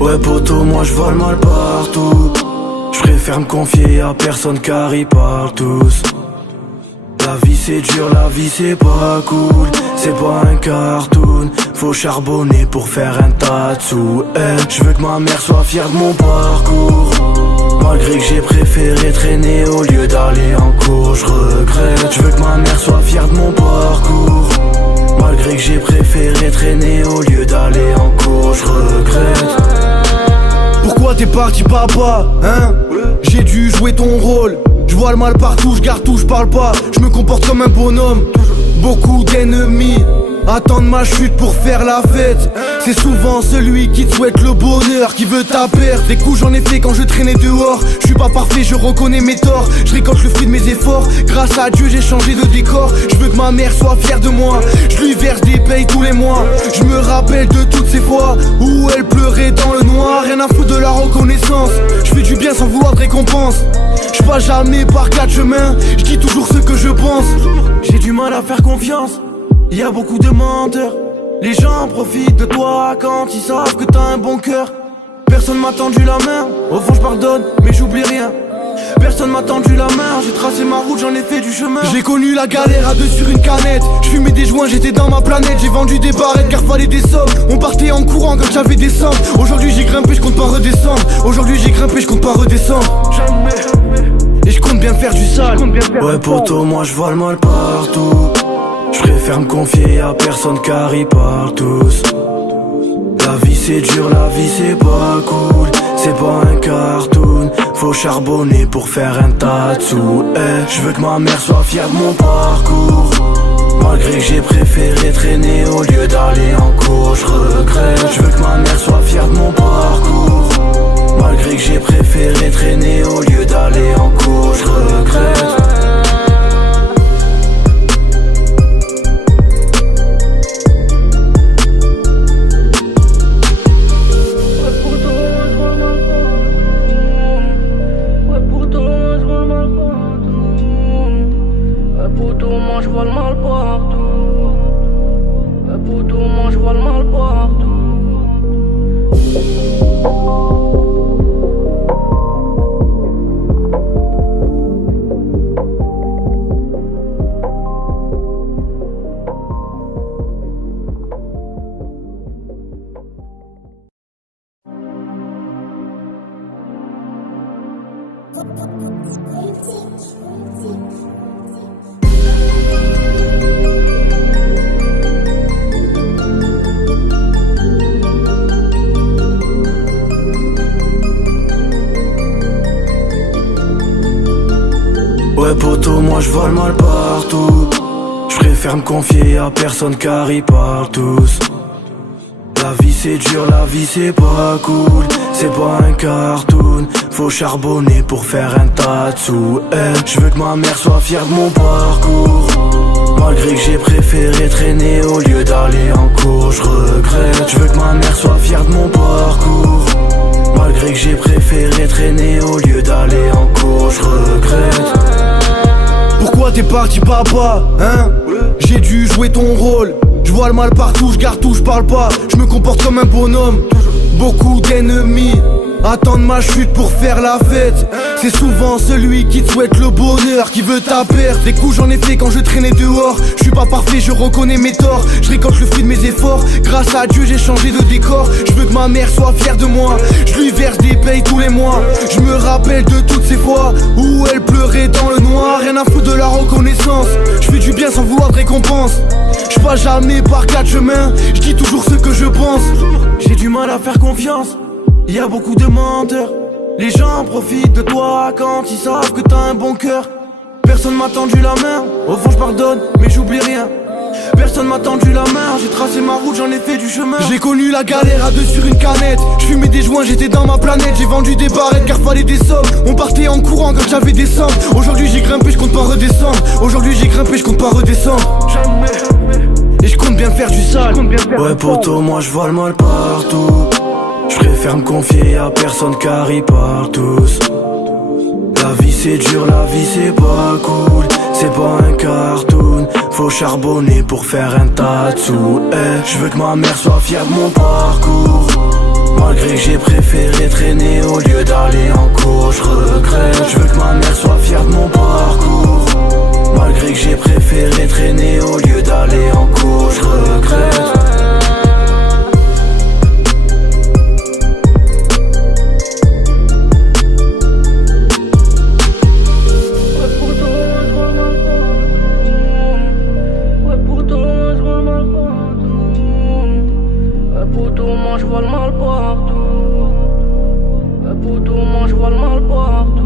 Ouais poto, moi je vole mal partout. Je préfère me confier à personne car ils parlent tous. La vie c'est dur, la vie c'est pas cool. C'est pas un cartoon, faut charbonner pour faire un tas de sous. Je veux que ma mère soit fière de mon parcours. Malgré que j'ai préféré traîner au lieu d'aller en cours, je regrette. Je veux que ma mère soit fière de mon parcours. Malgré que j'ai préféré traîner au lieu d'aller en cours, je regrette. Pourquoi t'es parti papa, hein? J'ai dû jouer ton rôle. Je vois le mal partout, je garde tout, je parle pas. Je me comporte comme un bonhomme. Beaucoup d'ennemis attendent ma chute pour faire la fête. C'est souvent celui qui te souhaite le bonheur qui veut ta perte. Des coups j'en ai fait quand je traînais dehors. Je suis pas parfait, je reconnais mes torts. Je récolte le fruit de mes efforts. Grâce à Dieu j'ai changé de décor. Je veux que ma mère soit fière de moi. Je lui verse des payes tous les mois. Je me rappelle de toutes ces fois où elle pleurait dans le noir. Rien à foutre de la reconnaissance. Je fais du bien sans vouloir de récompense. Je passe jamais par quatre chemins. Je dis toujours ce que je pense. J'ai du mal à faire confiance. Y a beaucoup de menteurs. Les gens profitent de toi quand ils savent que t'as un bon cœur. Personne m'a tendu la main. Au fond je pardonne mais j'oublie rien. Personne m'a tendu la main. J'ai tracé ma route, j'en ai fait du chemin. J'ai connu la galère à deux sur une canette. Je fumais des joints, j'étais dans ma planète. J'ai vendu des barrettes car fallait des sommes. On partait en courant quand j'avais des sommes. Aujourd'hui j'ai grimpé, je compte pas redescendre. Aujourd'hui j'ai grimpé, je compte pas redescendre. Jamais. Et je compte bien faire du sale. Ouais poto, moi je vole mal partout. Je préfère me confier à personne car ils parlent tous. La vie c'est dur, la vie c'est pas cool. C'est pas un cartoon, faut charbonner pour faire un tas de sous. Je veux que ma mère soit fière de mon parcours. Malgré que j'ai préféré traîner au lieu d'aller en cours, je regrette. Je veux que ma mère soit fière de mon parcours. Malgré que j'ai préféré traîner au lieu d'aller en cours, je regrette. Ouais poto, moi je vole mal partout. Je préfère me confier à personne car ils parlent tous. La vie c'est dur, la vie c'est pas cool. C'est pas un cartoon, faut charbonner pour faire un tas de sous. Je veux que ma mère soit fière de mon parcours. Malgré que j'ai préféré traîner au lieu d'aller en cours, je regrette. Je veux que ma mère soit fière de mon parcours. Malgré que j'ai préféré traîner au lieu d'aller en cours, je regrette. Pourquoi t'es parti papa, hein? J'ai dû jouer ton rôle. Je vois le mal partout, je garde tout, je parle pas. Je me comporte comme un bonhomme. Beaucoup d'ennemis attendent ma chute pour faire la fête. C'est souvent celui qui te souhaite le bonheur qui veut ta perte. Des coups j'en ai fait quand je traînais dehors. Je suis pas parfait, je reconnais mes torts. Je récolte le fruit de mes efforts. Grâce à Dieu j'ai changé de décor. Je veux que ma mère soit fière de moi. Je lui verse des payes tous les mois. Je me rappelle de toutes ces fois où elle pleurait dans le noir. Rien à foutre de la reconnaissance. Je fais du bien sans vouloir de récompense. Je passe jamais par quatre chemins. Je dis toujours ce que je pense. J'ai du mal à faire confiance. Y a beaucoup de menteurs. Les gens profitent de toi quand ils savent que t'as un bon cœur. Personne m'a tendu la main. Au fond je pardonne mais j'oublie rien. Personne m'a tendu la main, j'ai tracé ma route, j'en ai fait du chemin. J'ai connu la galère à deux sur une canette. J'fumais des joints, j'étais dans ma planète. J'ai vendu des barrettes car fallait des sommes. On partait en courant quand j'avais des sommes. Aujourd'hui j'ai grimpé, je compte pas redescendre. Aujourd'hui j'ai grimpé, je compte pas redescendre. Et je compte bien faire du sale. Ouais poto, moi je vois le mal partout. Je préfère me confier à personne car ils parlent tous. La vie c'est dur, la vie c'est pas cool. C'est pas un cartoon. Faut charbonner pour faire un tas de sous. Je veux que ma mère soit fière de mon parcours. Malgré que j'ai préféré traîner au lieu d'aller en cours, je regrette. Je veux que ma mère soit fière de mon parcours. Malgré que j'ai préféré traîner au lieu d'aller en cours, je regrette. Je vois le mal partout. Poto, moi je vois le mal partout.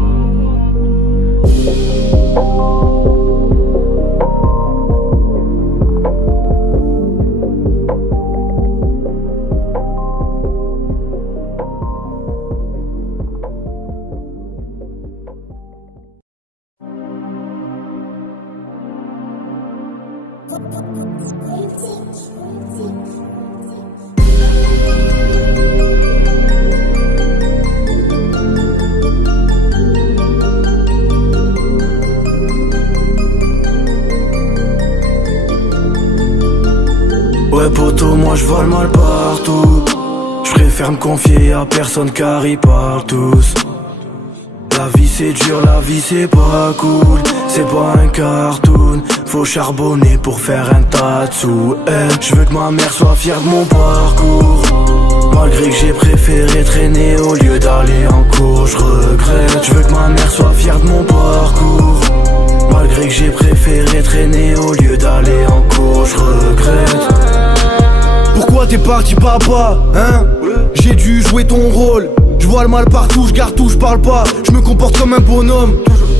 Ouais poto, moi je vois le mal partout. Je préfère me confier à personne car ils parlent tous. La vie c'est dur, la vie c'est pas cool. C'est pas un cartoon. Faut charbonner pour faire un tas de sous. Je veux que ma mère soit fière de mon parcours. Malgré que j'ai préféré traîner au lieu d'aller en cours, je regrette. Je veux que ma mère soit fière de mon parcours. Malgré que j'ai préféré traîner au lieu d'aller en cours, je regrette. Pourquoi t'es parti papa, hein? J'ai dû jouer ton rôle. Je vois le mal partout, je garde tout, je parle pas. Je me comporte comme un bonhomme.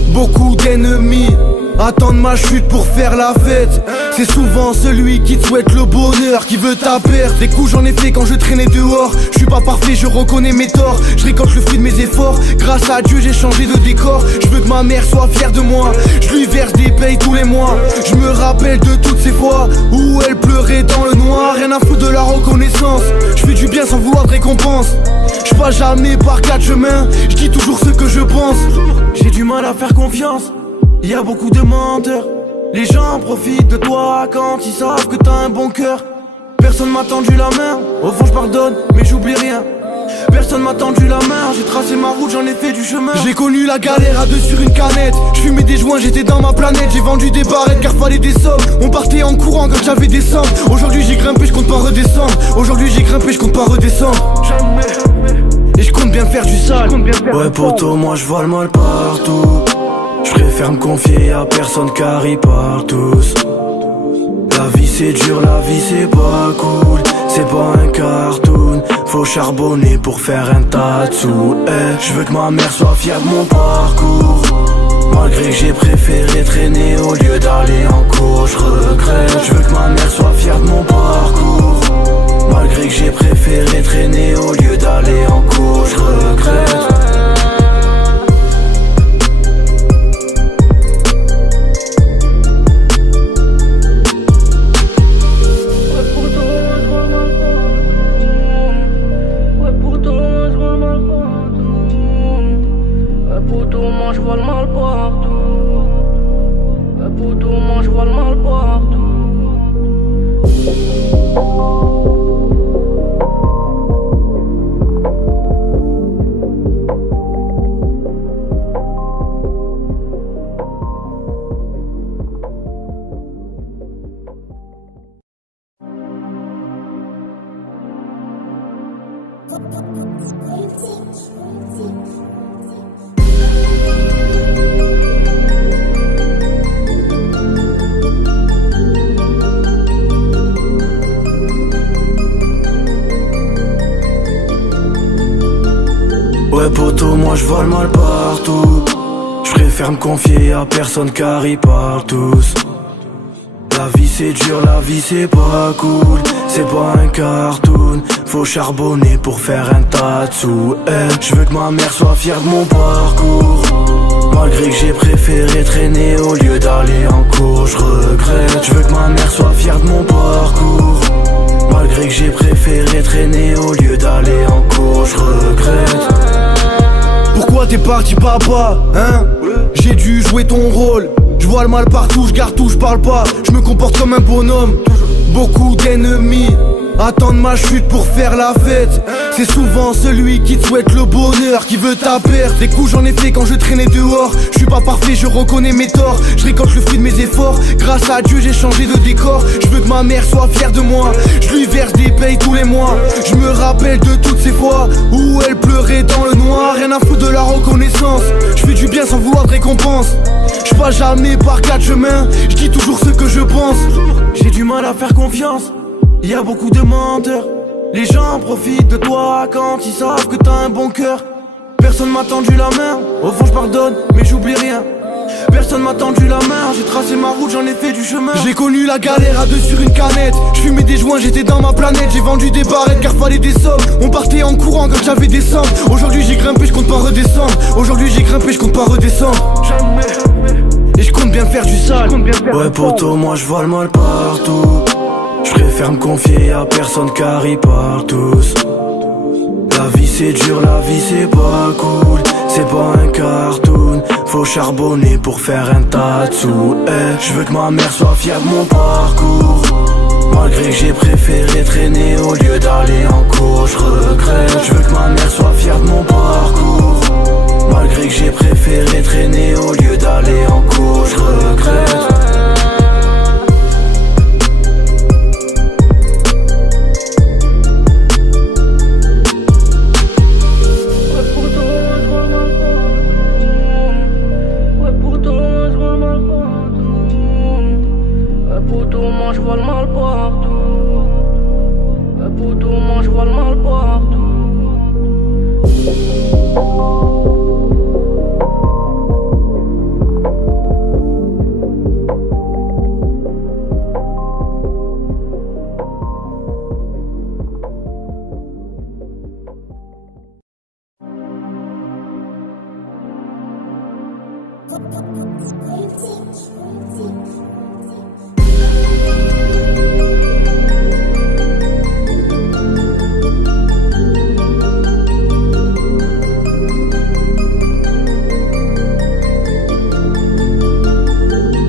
Beaucoup d'ennemis attendent ma chute pour faire la fête. C'est souvent celui qui te souhaite le bonheur qui veut ta perte. Des coups j'en ai fait quand je traînais dehors. Je suis pas parfait, je reconnais mes torts. Je récolte le fruit de mes efforts. Grâce à Dieu j'ai changé de décor. Je veux que ma mère soit fière de moi. Je lui verse des payes tous les mois. Je me rappelle de toutes ces fois où elle pleurait dans le noir. Rien à foutre de la reconnaissance. Je fais du bien sans vouloir de récompense. Je passe jamais par quatre chemins. Je dis toujours ce que je pense. J'ai du mal à faire confiance. Y a beaucoup de menteurs. Les gens profitent de toi quand ils savent que t'as un bon cœur. Personne m'a tendu la main. Au fond je pardonne mais j'oublie rien. Personne m'a tendu la main. J'ai tracé ma route, j'en ai fait du chemin. J'ai connu la galère à deux sur une canette. Je fumais des joints, j'étais dans ma planète. J'ai vendu des barrettes car fallait des sommes. On partait en courant quand j'avais des sommes. Aujourd'hui j'ai grimpé, je compte pas redescendre. Aujourd'hui j'ai grimpé, je compte pas redescendre. Et je compte bien faire du sale. Ouais poto, moi je vois le mal partout. Je préfère me confier à personne car ils parlent tous. La vie c'est dur, la vie c'est pas cool. C'est pas un cartoon. Faut charbonner pour faire un tas de sous. Je veux que ma mère soit fière de mon parcours. Malgré que j'ai préféré traîner au lieu d'aller en cours, je regrette. Je veux que ma mère soit fière de mon parcours. Malgré que j'ai préféré traîner au lieu d'aller en cours, je regrette. Je vois le mal partout. Poto, moi je vois le mal partout. Ouais poto, moi je vois le mal partout. Je préfère me confier à personne car ils parlent tous. La vie c'est dur, la vie c'est pas cool. C'est pas un cartoon, faut charbonner pour faire un tas de sous. Je veux que ma mère soit fière de mon parcours. Malgré que j'ai préféré traîner au lieu d'aller en cours, je regrette. Je veux que ma mère soit fière de mon parcours. Malgré que j'ai préféré traîner au lieu d'aller en cours, je regrette. Pourquoi t'es parti papa, hein? J'ai dû jouer ton rôle. Je vois le mal partout, je garde tout, je parle pas. Je me comporte comme un bonhomme. Beaucoup d'ennemis attendent ma chute pour faire la fête. C'est souvent celui qui te souhaite le bonheur qui veut ta perte. Des coups j'en ai fait quand je traînais dehors. Je suis pas parfait, je reconnais mes torts. Je récolte le fruit de mes efforts. Grâce à Dieu j'ai changé de décor. Je veux que ma mère soit fière de moi. Je lui verse des payes tous les mois. Je me rappelle de toutes ces fois où elle pleurait dans le noir. Rien à foutre de la reconnaissance. Je fais du bien sans vouloir de récompense. Je passe jamais par quatre chemins. Je dis toujours ce que je pense. J'ai du mal à faire confiance. Y'a beaucoup de menteurs. Les gens profitent de toi quand ils savent que t'as un bon cœur. Personne m'a tendu la main. Au fond je pardonne mais j'oublie rien. Personne m'a tendu la main. J'ai tracé ma route, j'en ai fait du chemin. J'ai connu la galère à deux sur une canette. Je fumais des joints, j'étais dans ma planète. J'ai vendu des barrettes car fallait des sommes. On partait en courant quand j'avais des sommes. Aujourd'hui j'ai grimpé, je compte pas redescendre. Aujourd'hui j'ai grimpé, je compte pas redescendre. Jamais. Et je compte bien faire du sale. Ouais poto, moi je vois le mal partout. Je préfère me confier à personne car ils parlent tous. La vie c'est dur, la vie c'est pas cool. C'est pas un cartoon, faut charbonner pour faire un tas de sous. Je veux que ma mère soit fière de mon parcours. Malgré que j'ai préféré traîner au lieu d'aller en cours, je regrette. Je veux que ma mère soit fière de mon parcours. Malgré que j'ai préféré traîner au lieu d'aller en cours, je regrette. Je vois le mal partout. Poto, moi je vois le mal partout.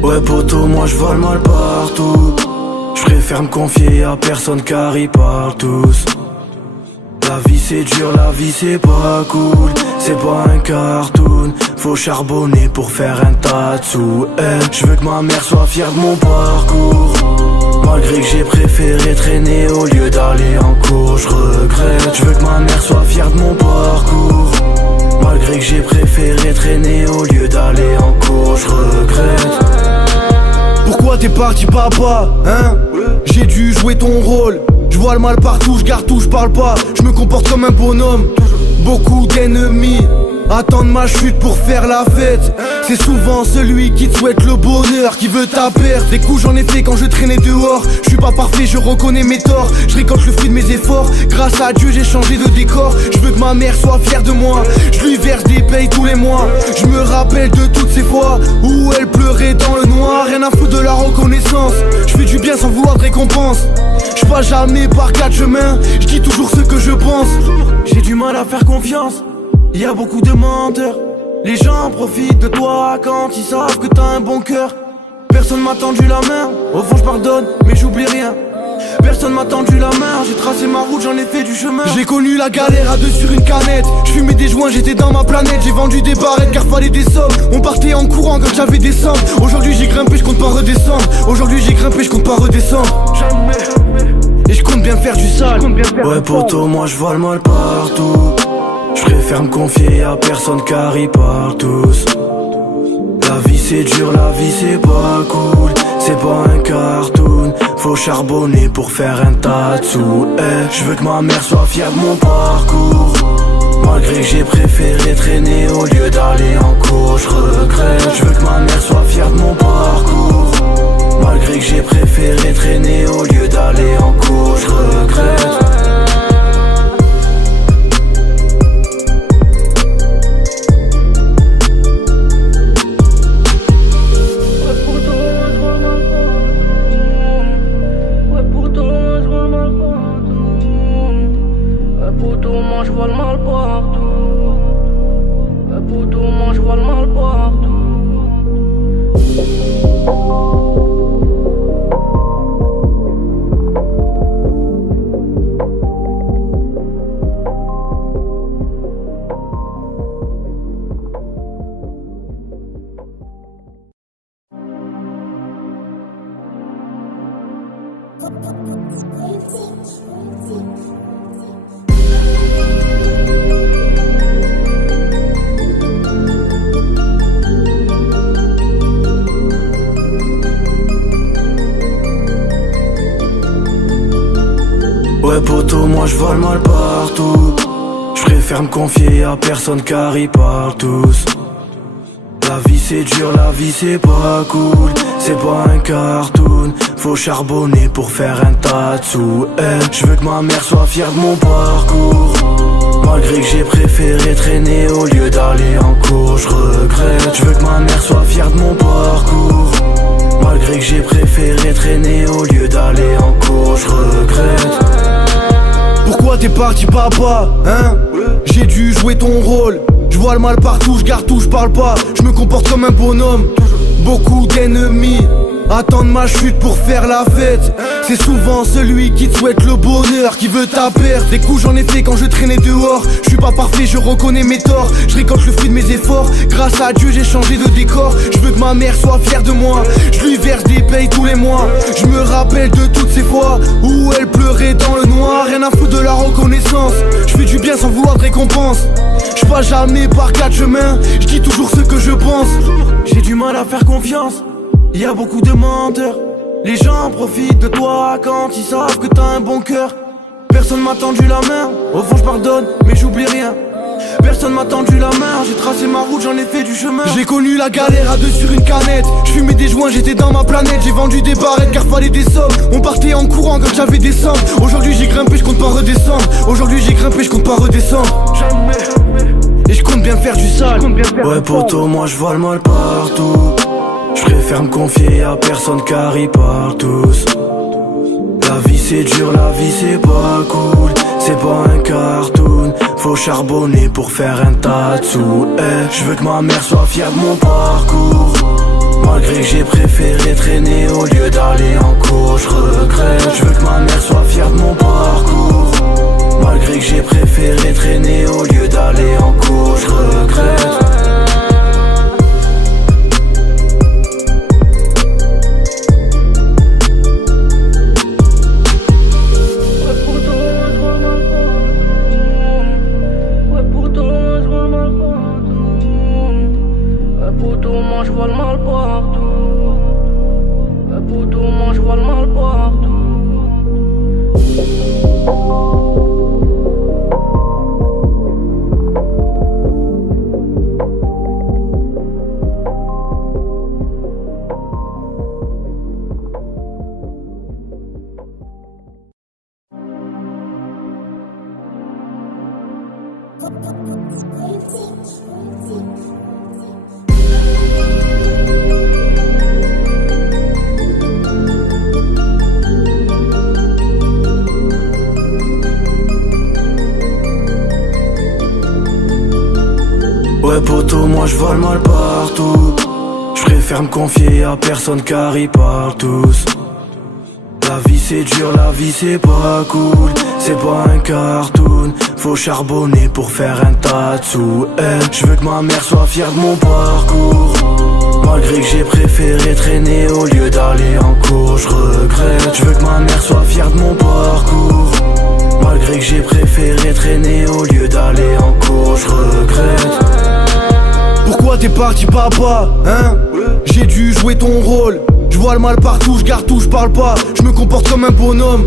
Ouais poto, moi je vois le mal partout. Je préfère me confier à personne car ils parlent tous. La vie c'est dur, la vie c'est pas cool. C'est pas un cartoon, faut charbonner pour faire un tas de sous. Je veux que ma mère soit fière de mon parcours. Malgré que j'ai préféré traîner au lieu d'aller en cours, je regrette. Je veux que ma mère soit fière de mon parcours. Malgré que j'ai préféré traîner au lieu d'aller en cours, je regrette. Pourquoi t'es parti papa, hein? J'ai dû jouer ton rôle. Je vois le mal partout, je garde tout, je parle pas. Je me comporte comme un bonhomme. Beaucoup d'ennemis attendent ma chute pour faire la fête. C'est souvent celui qui te souhaite le bonheur qui veut ta perte. Des coups j'en ai fait quand je traînais dehors. Je suis pas parfait, je reconnais mes torts. Je récolte le fruit de mes efforts. Grâce à Dieu j'ai changé de décor. Je veux que ma mère soit fière de moi. Je lui verse des payes tous les mois. Je me rappelle de toutes ces fois où elle pleurait dans le noir. Rien à foutre de la reconnaissance. Je fais du bien sans vouloir de récompense. Je passe jamais par quatre chemins. Je dis toujours ce que je pense. J'ai du mal à faire confiance. Y'a beaucoup de menteurs. Les gens profitent de toi quand ils savent que t'as un bon cœur. Personne m'a tendu la main. Au fond je pardonne mais j'oublie rien. Personne m'a tendu la main. J'ai tracé ma route, j'en ai fait du chemin. J'ai connu la galère à deux sur une canette. Je fumais des joints, j'étais dans ma planète. J'ai vendu des barrettes car fallait des sommes. On partait en courant quand j'avais des sommes. Aujourd'hui j'ai grimpé, je compte pas redescendre. Aujourd'hui j'ai grimpé, je compte pas redescendre. Jamais. Et je compte bien faire du sale. Ouais poto, moi je vois le mal partout. Je préfère me confier à personne car ils parlent tous. La vie c'est dur, la vie c'est pas cool. C'est pas un cartoon, faut charbonner pour faire un tas de sous. Je veux que ma mère soit fière de mon parcours. Malgré que j'ai préféré traîner au lieu d'aller en cours, je regrette. Je veux que ma mère soit fière de mon parcours. Malgré que j'ai préféré préféré traîner au lieu d'aller en cours, je regrette. Je vois le mal partout. Poto, moi je vois le mal partout. Ouais poto, moi je vois le mal partout. Je préfère me confier à personne car ils parlent tous. La vie c'est dur, la vie c'est pas cool. C'est pas un cartoon, faut charbonner pour faire un tas de sous. Je veux que ma mère soit fière de mon parcours. Malgré que j'ai préféré traîner au lieu d'aller en cours, je regrette. Je veux que ma mère soit fière de mon parcours. Malgré que j'ai préféré traîner au lieu d'aller en cours, je regrette. Pourquoi t'es parti papa, hein? J'ai dû jouer ton rôle. Je vois le mal partout, je garde tout, je parle pas. Je me comporte comme un bonhomme. Beaucoup d'ennemis attendent ma chute pour faire la fête. C'est souvent celui qui te souhaite le bonheur qui veut ta perte. Des coups j'en ai fait quand je traînais dehors. Je suis pas parfait, je reconnais mes torts. Je récolte le fruit de mes efforts. Grâce à Dieu j'ai changé de décor. Je veux que ma mère soit fière de moi. Je lui verse des payes tous les mois. Je me rappelle de toutes ces fois où elle pleurait dans le noir. Rien à foutre de la reconnaissance. Je fais du bien sans vouloir de récompense. Je passe jamais par quatre chemins. Je dis toujours ce que je pense. J'ai du mal à faire confiance. Y a beaucoup de menteurs. Les gens profitent de toi quand ils savent que t'as un bon cœur. Personne m'a tendu la main. Au fond je pardonne mais j'oublie rien. Personne m'a tendu la main. J'ai tracé ma route, j'en ai fait du chemin. J'ai connu la galère à deux sur une canette. Je fumais des joints, j'étais dans ma planète. J'ai vendu des barrettes car fallait des sommes. On partait en courant quand j'avais des sommes. Aujourd'hui j'ai grimpé, je compte pas redescendre. Aujourd'hui j'ai grimpé, je compte pas redescendre. Jamais. Et je compte bien faire du sale. Ouais poto, moi je vois le mal partout. Je préfère me confier à personne car ils parlent tous. La vie c'est dur, la vie c'est pas cool. C'est pas un cartoon, faut charbonner pour faire un tas de sous. Je veux que ma mère soit fière de mon parcours. Malgré que j'ai préféré traîner au lieu d'aller en cours, je regrette. Je veux que ma mère soit fière de mon parcours. Malgré que j'ai préféré traîner au lieu d'aller en cours, je regrette. Je vois le mal partout. Poto, moi je vois le mal partout. Ouais poto, moi je vois le mal partout. Je préfère me confier à personne car ils parlent tous. La vie c'est dur, la vie c'est pas cool. C'est pas un cartoon, faut charbonner pour faire un tas de sous. Je veux que ma mère soit fière de mon parcours. Malgré que j'ai préféré traîner au lieu d'aller en cours, je regrette. Je veux que ma mère soit fière de mon parcours. Malgré que j'ai préféré traîner au lieu d'aller en cours, je regrette. Pourquoi t'es parti papa, hein? J'ai dû jouer ton rôle. Je vois le mal partout, je garde tout, je parle pas. Je me comporte comme un bonhomme.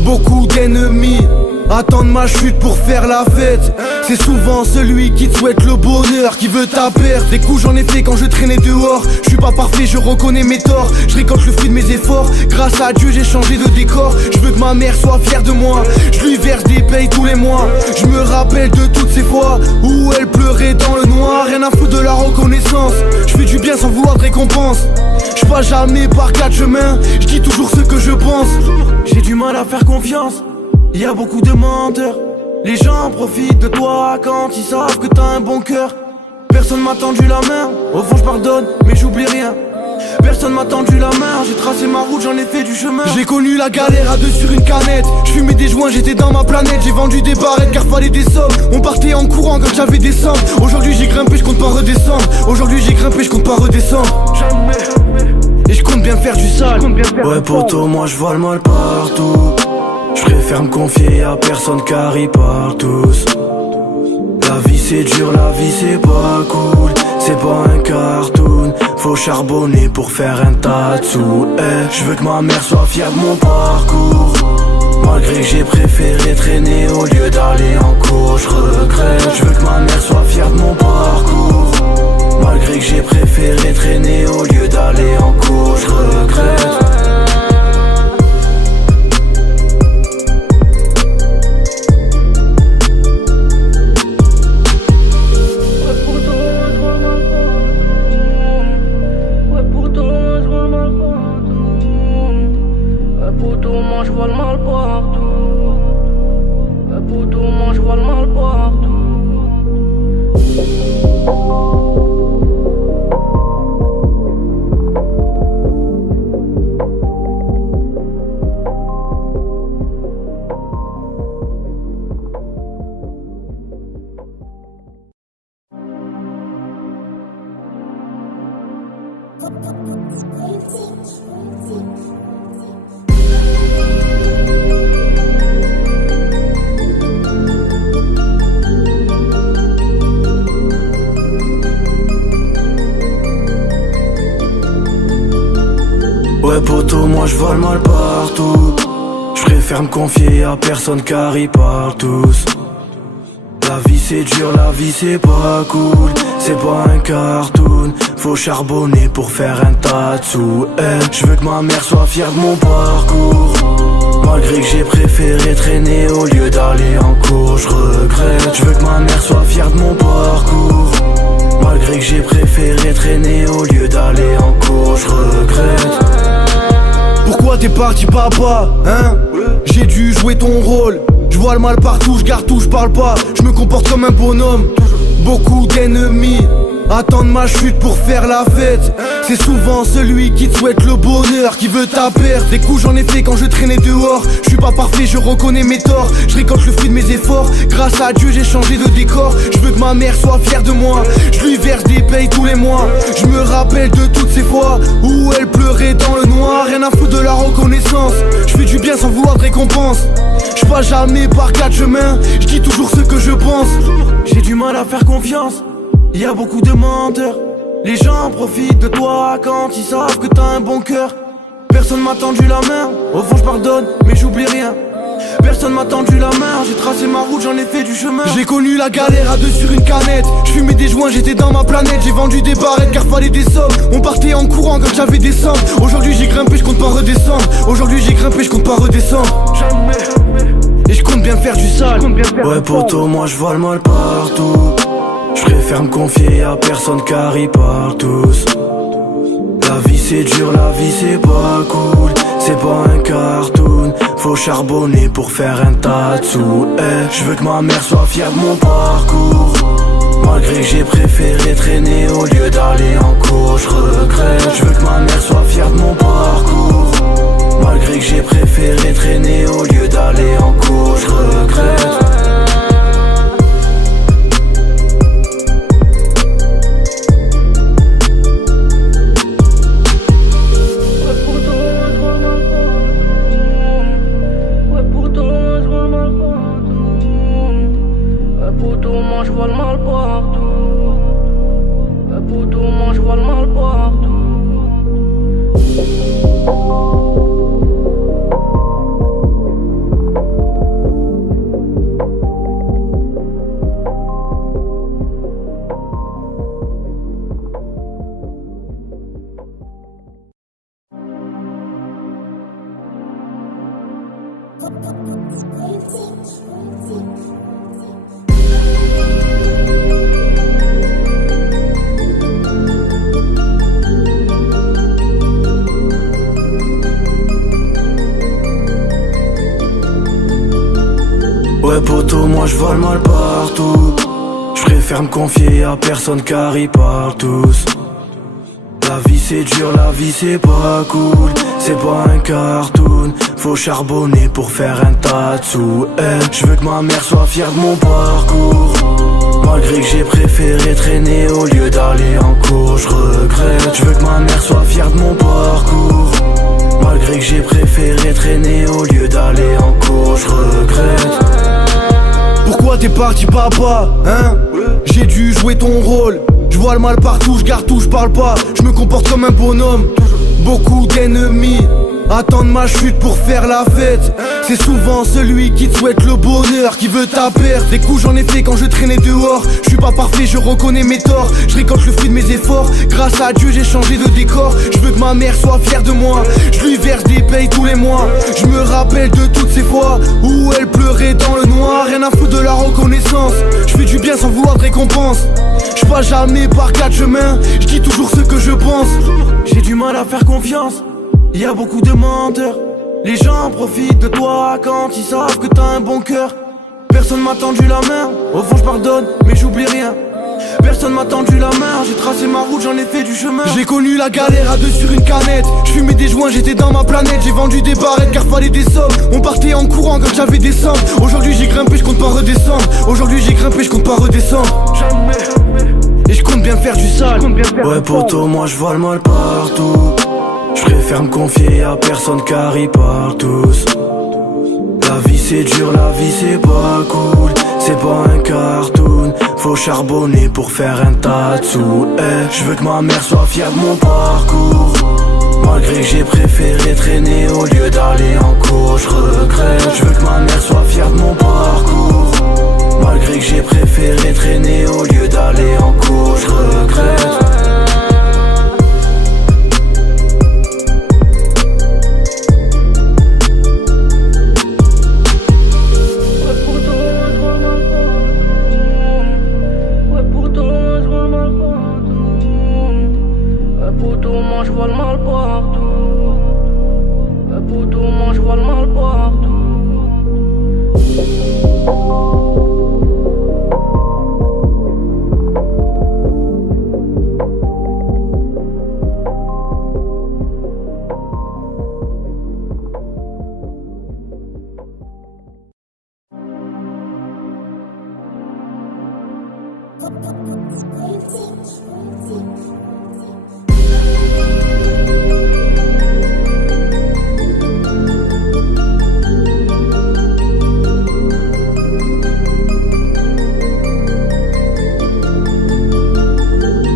Beaucoup d'ennemis attendre ma chute pour faire la fête. C'est souvent celui qui te souhaite le bonheur qui veut ta perte. Des coups j'en ai fait quand je traînais dehors. Je suis pas parfait, je reconnais mes torts. Je récolte le fruit de mes efforts. Grâce à Dieu j'ai changé de décor. Je veux que ma mère soit fière de moi. Je lui verse des payes tous les mois. Je me rappelle de toutes ces fois où elle pleurait dans le noir. Rien à foutre de la reconnaissance. Je fais du bien sans vouloir de récompense. Je passe jamais par quatre chemins. Je dis toujours ce que je pense. J'ai du mal à faire confiance. Y a beaucoup de menteurs. Les gens profitent de toi quand ils savent que t'as un bon cœur. Personne m'a tendu la main. Au fond je pardonne mais j'oublie rien. Personne m'a tendu la main. J'ai tracé ma route, j'en ai fait du chemin. J'ai connu la galère à deux sur une canette. Je fumais des joints, j'étais dans ma planète. J'ai vendu des barrettes car fallait des sommes. On partait en courant quand j'avais des sommes. Aujourd'hui j'ai grimpé, je compte pas redescendre. Aujourd'hui j'ai grimpé, je compte pas redescendre. Jamais. Et je compte bien faire du sale. Ouais poto, moi je vois le mal partout. Je préfère me confier à personne car ils parlent tous. La vie c'est dur, la vie c'est pas cool. C'est pas un cartoon. Faut charbonner pour faire un tas de sous. Je veux que ma mère soit fière de mon parcours. Malgré que j'ai préféré traîner au lieu d'aller en cours, je regrette. Je veux que ma mère soit fière de mon parcours. Malgré que j'ai préféré traîner au lieu d'aller en cours, je regrette. Je vois le mal partout. Pour tout, moi je vois le mal partout. Ouais poto, moi je vois le mal partout. Je préfère me confier à personne car ils parlent tous. La vie c'est dur, la vie c'est pas cool. C'est pas un cartoon. Faut charbonner pour faire un tas de sous. Je veux que ma mère soit fière de mon parcours. Malgré que j'ai préféré traîner au lieu d'aller en cours, je regrette. Je veux que ma mère soit fière de mon parcours. Malgré que j'ai préféré traîner au lieu d'aller en cours, je regrette. Pourquoi t'es parti papa, hein? J'ai dû jouer ton rôle. Je vois le mal partout, je garde tout, je parle pas. Je me comporte comme un bonhomme. Beaucoup d'ennemis attendent ma chute pour faire la fête. C'est souvent celui qui te souhaite le bonheur qui veut ta perte. Des coups j'en ai fait quand je traînais dehors. Je suis pas parfait, je reconnais mes torts. Je récolte le fruit de mes efforts. Grâce à Dieu j'ai changé de décor. Je veux que ma mère soit fière de moi. Je lui verse des payes tous les mois. Je me rappelle de toutes ces fois où elle pleurait dans le noir. Rien à foutre de la reconnaissance. Je fais du bien sans vouloir de récompense. Je passe jamais par quatre chemins. Je dis toujours ce que je pense. J'ai du mal à faire confiance. Y a beaucoup de menteurs. Les gens profitent de toi quand ils savent que t'as un bon cœur. Personne m'a tendu la main. Au fond je pardonne mais j'oublie rien. Personne m'a tendu la main. J'ai tracé ma route, j'en ai fait du chemin. J'ai connu la galère à deux sur une canette. Je fumais des joints, j'étais dans ma planète. J'ai vendu des barrettes car fallait des sommes. On partait en courant quand j'avais des sommes. Aujourd'hui j'ai grimpé, je compte pas redescendre. Aujourd'hui j'ai grimpé, je compte pas redescendre. Jamais. Et je compte bien faire du sale. Ouais poto, moi je vois le mal partout. Je préfère me confier à personne car ils parlent tous. La vie c'est dur, la vie c'est pas cool. C'est pas un cartoon. Faut charbonner pour faire un tas de sous. Je veux que ma mère soit fière de mon parcours. Malgré que j'ai préféré traîner au lieu d'aller en cours, je regrette. Je veux que ma mère soit fière de mon parcours. Malgré que j'ai préféré traîner au lieu d'aller en cours, je regrette. Je vois le mal partout. Pour tout, moi je vois le mal partout. moi je vole mal partout. Je préfère me confier à personne car ils parlent tous. La vie c'est dur, la vie c'est pas cool. C'est pas un cartoon, faut charbonner pour faire un tas de sous. Je veux que ma mère soit fière de mon parcours. Malgré que j'ai préféré traîner au lieu d'aller en cours, je regrette. Je veux que ma mère soit fière de mon parcours. Malgré que j'ai préféré traîner au lieu d'aller en cours, je regrette. Pourquoi t'es parti papa, hein? J'ai dû jouer ton rôle. Je vois le mal partout, je garde tout, je parle pas. Je me comporte comme un bonhomme. Beaucoup d'ennemis attendent ma chute pour faire la fête. C'est souvent celui qui te souhaite le bonheur qui veut ta perte. Des coups j'en ai fait quand je traînais dehors. Je suis pas parfait, je reconnais mes torts. Je récolte le fruit de mes efforts. Grâce à Dieu j'ai changé de décor. Je veux que ma mère soit fière de moi. Je lui verse des payes tous les mois. Je me rappelle de toutes ces fois où elle pleurait dans le noir. Rien à foutre de la reconnaissance. Je fais du bien sans vouloir de récompense. Je passe jamais par quatre chemins. Je dis toujours ce que je pense. J'ai du mal à faire confiance. Y a beaucoup de menteurs. Les gens profitent de toi quand ils savent que t'as un bon cœur. Personne m'a tendu la main. Au fond je pardonne mais j'oublie rien. Personne m'a tendu la main. J'ai tracé ma route, j'en ai fait du chemin. J'ai connu la galère à deux sur une canette. Je fumais des joints, j'étais dans ma planète. J'ai vendu des barrettes car fallait des sommes. On partait en courant quand j'avais des sommes. Aujourd'hui j'ai grimpé, je compte pas redescendre. Aujourd'hui j'ai grimpé, je compte pas redescendre. Jamais. Et je compte bien faire du sale. Ouais poto, moi je vole mal partout. Je préfère me confier à personne car ils parlent tous. La vie c'est dur, la vie c'est pas cool. C'est pas un cartoon, faut charbonner pour faire un tas de sous. Je veux que ma mère soit fière de mon parcours. Malgré que j'ai préféré traîner au lieu d'aller en cours, je regrette. Je veux que ma mère soit fière de mon parcours. Malgré que j'ai préféré traîner au lieu d'aller en cours, je regrette. Je vois le mal partout. Poto, moi je vois le mal partout.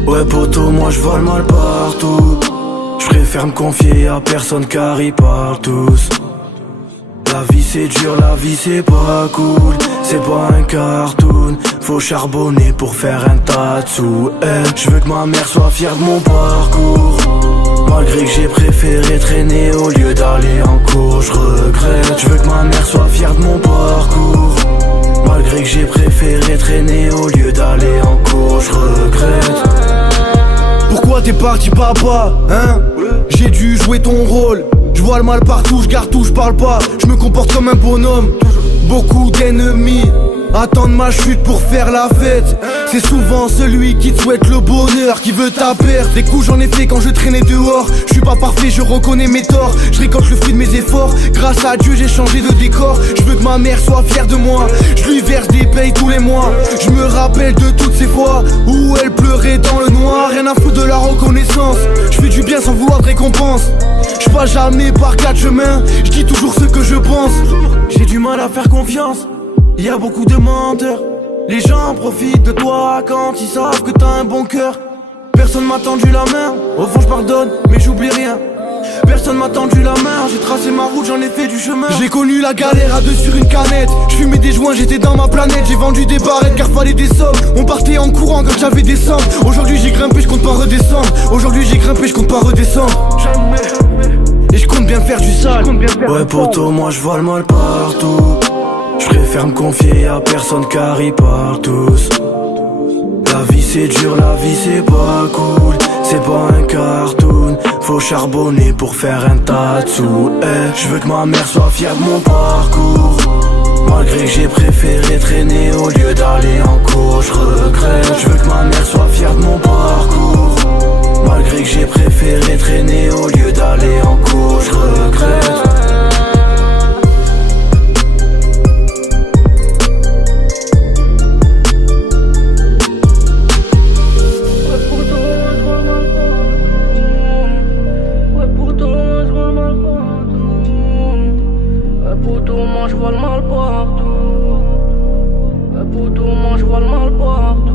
Ouais poto, moi je vole mal partout. Je préfère me confier à personne car ils parlent tous. La vie c'est dur, la vie c'est pas cool. C'est pas un cartoon, faut charbonner pour faire un tas de sous. Je veux que ma mère soit fière de mon parcours. Malgré que j'ai préféré traîner au lieu d'aller en cours, je regrette. Je veux que ma mère soit fière de mon parcours. Malgré que j'ai préféré traîner au lieu d'aller en cours, je regrette. Pourquoi t'es parti papa, hein? J'ai dû jouer ton rôle. Je vois le mal partout, je garde tout, je parle pas. Je me comporte comme un bonhomme. Beaucoup d'ennemis attendent ma chute pour faire la fête. C'est souvent celui qui te souhaite le bonheur qui veut ta perte. Des coups j'en ai fait quand je traînais dehors. Je suis pas parfait, je reconnais mes torts. Je récolte le fruit de mes efforts. Grâce à Dieu j'ai changé de décor. Je veux que ma mère soit fière de moi. Je lui verse des payes tous les mois. Je me rappelle de toutes ces fois où elle pleurait dans le noir. Rien à foutre de la reconnaissance. Je fais du bien sans vouloir de récompense. Je passe jamais par quatre chemins. Je dis toujours ce que je pense. J'ai du mal à faire confiance. Y a beaucoup de menteurs. Les gens profitent de toi quand ils savent que t'as un bon cœur. Personne m'a tendu la main. Au fond je pardonne mais j'oublie rien. Personne m'a tendu la main. J'ai tracé ma route, j'en ai fait du chemin. J'ai connu la galère à deux sur une canette. Je fumais des joints, j'étais dans ma planète. J'ai vendu des barrettes car fallait des sommes. On partait en courant quand j'avais des sommes. Aujourd'hui j'ai grimpé, je compte pas redescendre. Aujourd'hui j'ai grimpé, je compte pas redescendre. Jamais. Et je compte bien faire du sale. Ouais poto, moi je vole mal partout. Je préfère me confier à personne car ils parlent tous. La vie c'est dur, la vie c'est pas cool. C'est pas un cartoon, faut charbonner pour faire un tas de sous. Je veux que ma mère soit fière de mon parcours. Malgré que j'ai préféré traîner au lieu d'aller en cours, je regrette. Je veux que ma mère soit fière de mon parcours. Malgré que j'ai préféré traîner au lieu d'aller en cours, je regrette. Je vois le mal partout. Pour tout, moi je vois le mal partout.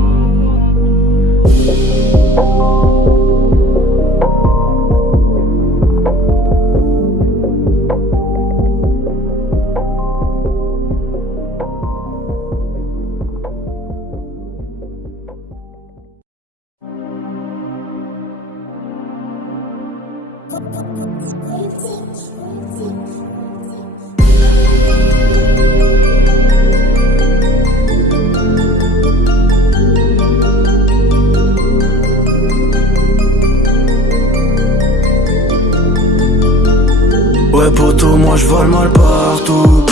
Ouais poto, moi je vole mal partout.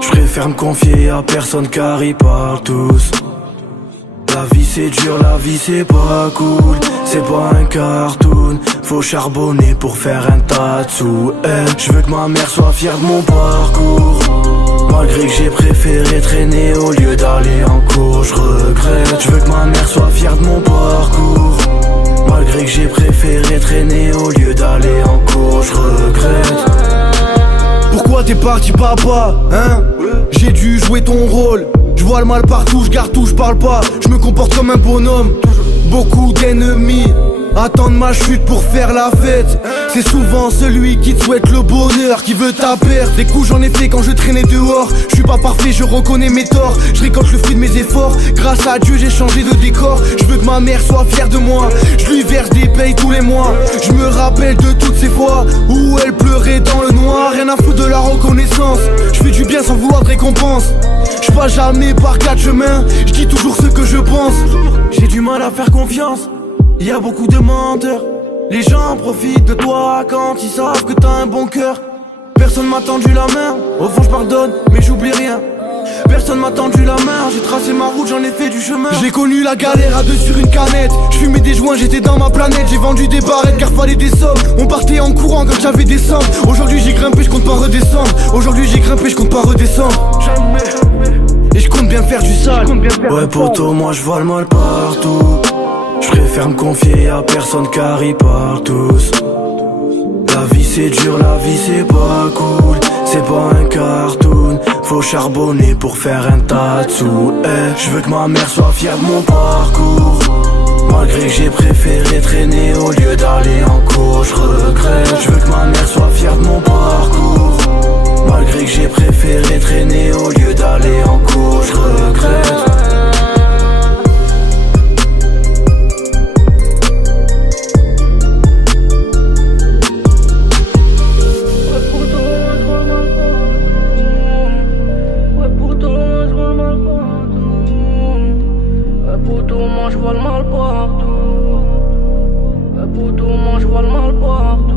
Je préfère me confier à personne car ils parlent tous. La vie c'est dur, la vie c'est pas cool. C'est pas un cartoon, faut charbonner pour faire un tas de sous. Je veux que ma mère soit fière de mon parcours. Malgré que j'ai préféré traîner au lieu d'aller en cours, je regrette. Je veux que ma mère soit fière de mon parcours. Malgré que j'ai préféré traîner au lieu d'aller en cours, je regrette. Pourquoi t'es parti papa, hein? J'ai dû jouer ton rôle. Je vois le mal partout, je garde tout, je parle pas. Je me comporte comme un bonhomme. Beaucoup d'ennemis attendent ma chute pour faire la fête. C'est souvent celui qui te souhaite le bonheur qui veut ta perte. Des coups j'en ai fait quand je traînais dehors. Je suis pas parfait, je reconnais mes torts. Je récolte le fruit de mes efforts. Grâce à Dieu j'ai changé de décor. Je veux que ma mère soit fière de moi. Je lui verse des payes tous les mois. Je me rappelle de toutes ces fois où elle pleurait dans le noir. Rien à foutre de la reconnaissance. Je fais du bien sans vouloir de récompense. Je passe jamais par quatre chemins. Je dis toujours ce que je pense. J'ai du mal à faire confiance. Y a beaucoup de menteurs. Les gens profitent de toi quand ils savent que t'as un bon cœur. Personne m'a tendu la main. Au fond je pardonne mais j'oublie rien. Personne m'a tendu la main. J'ai tracé ma route, j'en ai fait du chemin. J'ai connu la galère à deux sur une canette. Je fumais des joints, j'étais dans ma planète. J'ai vendu des barrettes car fallait des sommes. On partait en courant quand j'avais des sommes. Aujourd'hui j'ai grimpé, je compte pas redescendre. Aujourd'hui j'ai grimpé, je compte pas redescendre. Jamais. Et je compte bien faire du sale. Ouais poto, moi je vole mal partout. Je préfère me confier à personne car ils parlent tous. La vie c'est dur, la vie c'est pas cool. C'est pas un cartoon, faut charbonner pour faire un tas de sous. Je veux que ma mère soit fière de mon parcours. Malgré que j'ai préféré traîner au lieu d'aller en cours, je regrette. Je veux que ma mère soit fière de mon parcours. Malgré que j'ai préféré traîner au lieu d'aller en cours, je regrette. Je vois le mal partout. Pour tout, moi je vois le mal partout.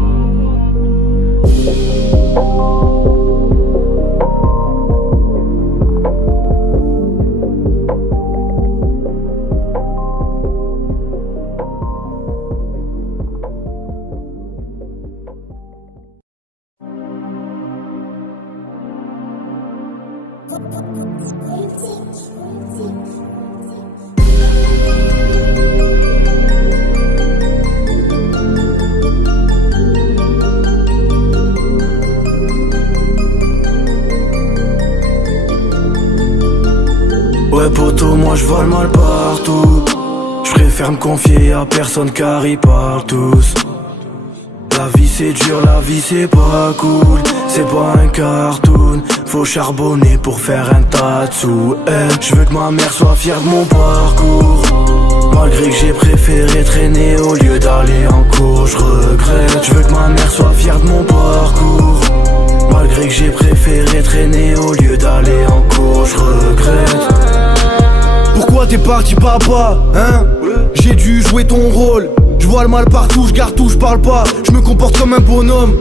Ouais poto, moi je vole mal partout. Je préfère me confier à personne car ils parlent tous. La vie c'est dur, la vie c'est pas cool. C'est pas un cartoon, faut charbonner pour faire un tas de sous. Je veux que ma mère soit fière de mon parcours. Malgré que j'ai préféré traîner au lieu d'aller en cours, je regrette. Je veux que ma mère soit fière de mon parcours. Malgré que j'ai préféré traîner au lieu d'aller en cours, je regrette. Pourquoi t'es parti papa, hein? J'ai dû jouer ton rôle. Je vois le mal partout, je garde tout, je parle pas. Je me comporte comme un bonhomme.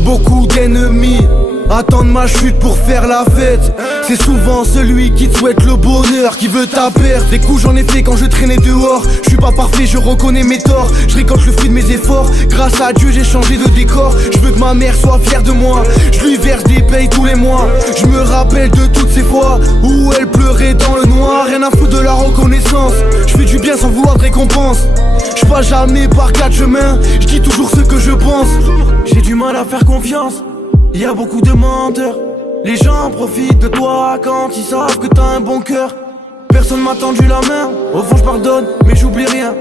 Beaucoup d'ennemis attendre ma chute pour faire la fête. C'est souvent celui qui te souhaite le bonheur qui veut ta perte. Des coups j'en ai fait quand je traînais dehors. Je suis pas parfait, je reconnais mes torts. Je récolte le fruit de mes efforts. Grâce à Dieu j'ai changé de décor. Je veux que ma mère soit fière de moi. Je lui verse des payes tous les mois. Je me rappelle de toutes ces fois où elle pleurait dans le noir. Rien à foutre de la reconnaissance. Je fais du bien sans vouloir de récompense. Je passe jamais par quatre chemins. Je dis toujours ce que je pense. J'ai du mal à faire confiance. Y a beaucoup de menteurs. Les gens profitent de toi quand ils savent que t'as un bon cœur. Personne m'a tendu la main. Au fond je pardonne mais j'oublie rien.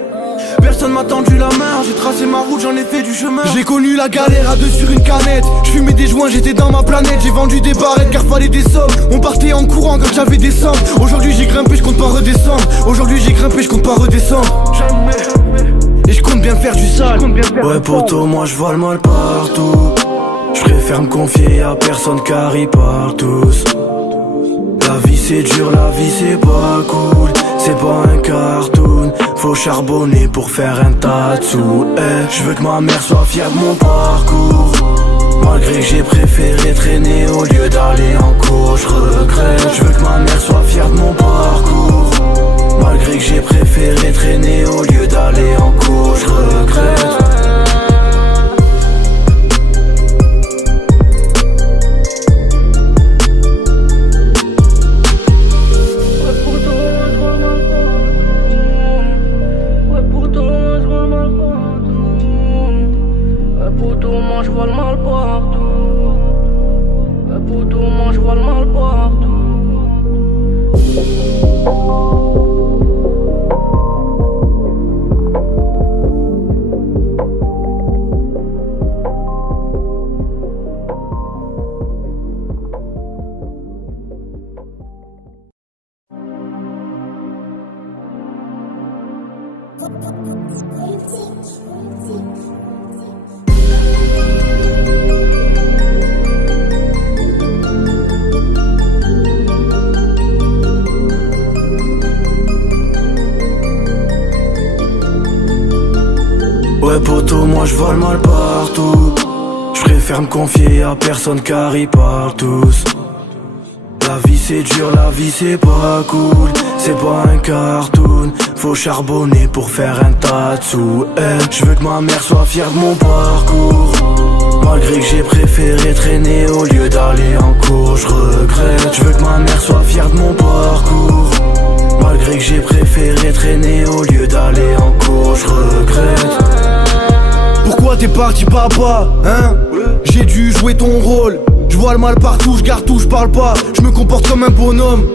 Personne m'a tendu la main. J'ai tracé ma route, j'en ai fait du chemin. J'ai connu la galère à deux sur une canette. Je fumais des joints, j'étais dans ma planète. J'ai vendu des barrettes car fallait des sommes. On partait en courant quand j'avais des sommes. Aujourd'hui j'ai grimpé, je compte pas redescendre. Aujourd'hui j'ai grimpé, je compte pas redescendre. Jamais. Et je compte bien faire du sale. Ouais poto, moi je vois le mal partout. Je préfère me confier à personne car ils parlent tous. La vie c'est dur, la vie c'est pas cool. C'est pas un cartoon. Faut charbonner pour faire un tas de sous. Je veux que ma mère soit fière de mon parcours. Malgré que j'ai préféré traîner au lieu d'aller en cours, je regrette. Je veux que ma mère soit fière de mon parcours. Malgré que j'ai préféré traîner au lieu d'aller en cours, je regrette. Je vois le mal partout. Poto, moi je vois le mal partout. Ouais poto, moi je vois le mal partout. Je préfère me confier à personne car ils parlent tous. La vie c'est dur, la vie c'est pas cool. C'est pas un cartoon. Faut charbonner pour faire un tas de sous. Je veux que ma mère soit fière de mon parcours. Malgré que j'ai préféré traîner au lieu d'aller en cours, je regrette. Je veux que ma mère soit fière de mon parcours. Malgré que j'ai préféré traîner au lieu d'aller en cours, je regrette. Pourquoi t'es parti papa, hein? J'ai dû jouer ton rôle. Je vois le mal partout, je garde tout, je parle pas. Je me comporte comme un bonhomme.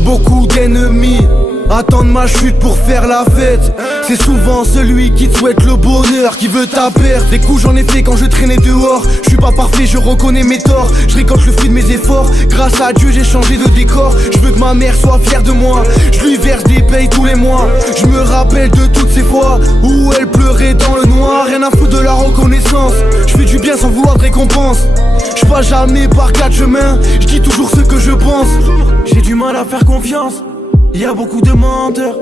Beaucoup d'ennemis attendent ma chute pour faire la fête. C'est souvent celui qui te souhaite le bonheur qui veut ta perte. Des coups j'en ai fait quand je traînais dehors. Je suis pas parfait, je reconnais mes torts. Je récolte le fruit de mes efforts. Grâce à Dieu j'ai changé de décor. Je veux que ma mère soit fière de moi. Je lui verse des payes tous les mois. Je me rappelle de toutes ces fois où elle pleurait dans le noir. Rien à foutre de la reconnaissance. Je fais du bien sans vouloir de récompense. Je passe jamais par quatre chemins. Je dis toujours ce que je pense. J'ai du mal à faire confiance. Y a beaucoup de menteurs.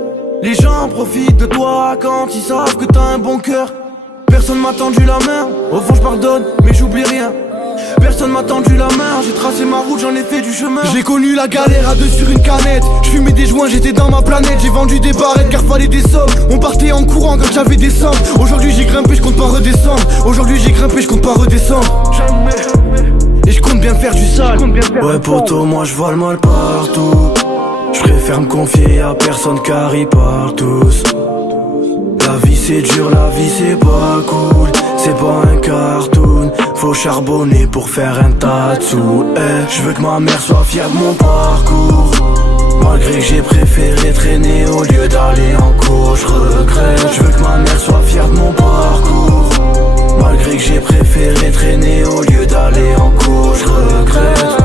Les gens profitent de toi quand ils savent que t'as un bon cœur. Personne m'a tendu la main. Au fond je pardonne mais j'oublie rien. Personne m'a tendu la main. J'ai tracé ma route, j'en ai fait du chemin. J'ai connu la galère à deux sur une canette. Je fumais des joints, j'étais dans ma planète. J'ai vendu des barrettes car fallait des sommes. On partait en courant quand j'avais des sommes. Aujourd'hui j'ai grimpé, je compte pas redescendre. Aujourd'hui j'ai grimpé, je compte pas redescendre. Jamais. Et je compte bien faire du sale. Ouais poto, moi je vois le mal partout. Je préfère me confier à personne car ils parlent tous. La vie c'est dur, la vie c'est pas cool. C'est pas un cartoon. Faut charbonner pour faire un tas de sous. Je veux que ma mère soit fière de mon parcours. Malgré que j'ai préféré traîner au lieu d'aller en cours, je regrette. Je veux que ma mère soit fière de mon parcours. Malgré que j'ai préféré traîner au lieu d'aller en cours, je regrette.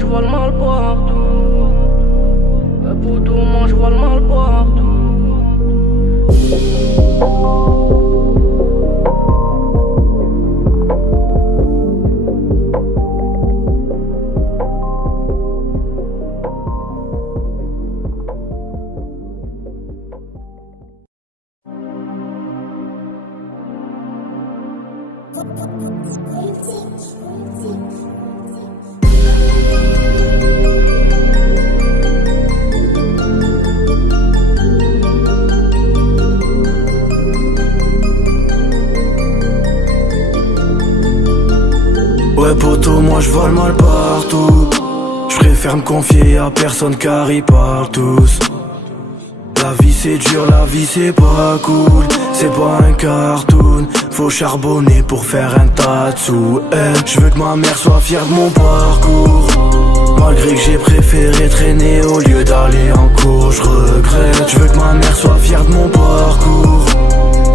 Je vois le mal partout. Poto, moi je vois le mal partout. Ouais poto, moi je vole mal partout. Je préfère me confier à personne car ils parlent tous. La vie c'est dur, la vie c'est pas cool. C'est pas un cartoon, faut charbonner pour faire un tas de sous. Je veux que ma mère soit fière de mon parcours. Malgré que j'ai préféré traîner au lieu d'aller en cours, je regrette. Je veux que ma mère soit fière de mon parcours.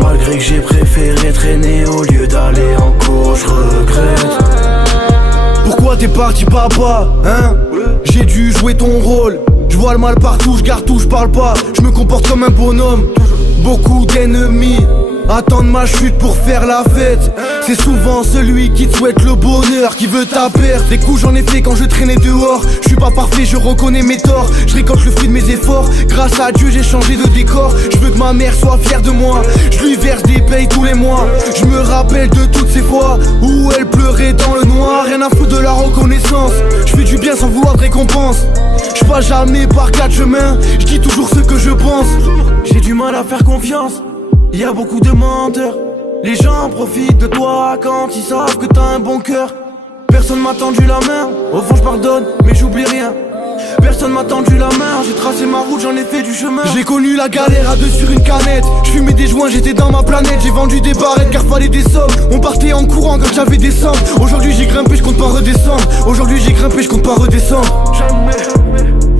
Malgré que j'ai préféré traîner au lieu d'aller en cours, je regrette. Pourquoi t'es parti papa, hein? J'ai dû jouer ton rôle. Je vois le mal partout, je garde tout, je parle pas. Je me comporte comme un bonhomme. Beaucoup d'ennemis attendent ma chute pour faire la fête. C'est souvent celui qui te souhaite le bonheur qui veut ta perte. Des coups j'en ai fait quand je traînais dehors. Je suis pas parfait, je reconnais mes torts. Je récolte le fruit de mes efforts. Grâce à Dieu j'ai changé de décor. Je veux que ma mère soit fière de moi. Je lui verse des payes tous les mois. Je me rappelle de toutes ces fois où elle pleurait dans le noir. Rien à foutre de la reconnaissance. Je fais du bien sans vouloir de récompense. Je passe jamais par quatre chemins. Je dis toujours ce que je pense. J'ai du mal à faire confiance. Y a beaucoup de menteurs. Les gens profitent de toi quand ils savent que t'as un bon cœur. Personne m'a tendu la main. Au fond je pardonne mais j'oublie rien. Personne m'a tendu la main. J'ai tracé ma route, j'en ai fait du chemin. J'ai connu la galère à deux sur une canette. Je fumais des joints, j'étais dans ma planète. J'ai vendu des barrettes car fallait des sommes. On partait en courant quand j'avais des sommes. Aujourd'hui j'ai grimpé, je compte pas redescendre. Aujourd'hui j'ai grimpé, je compte pas redescendre. Jamais.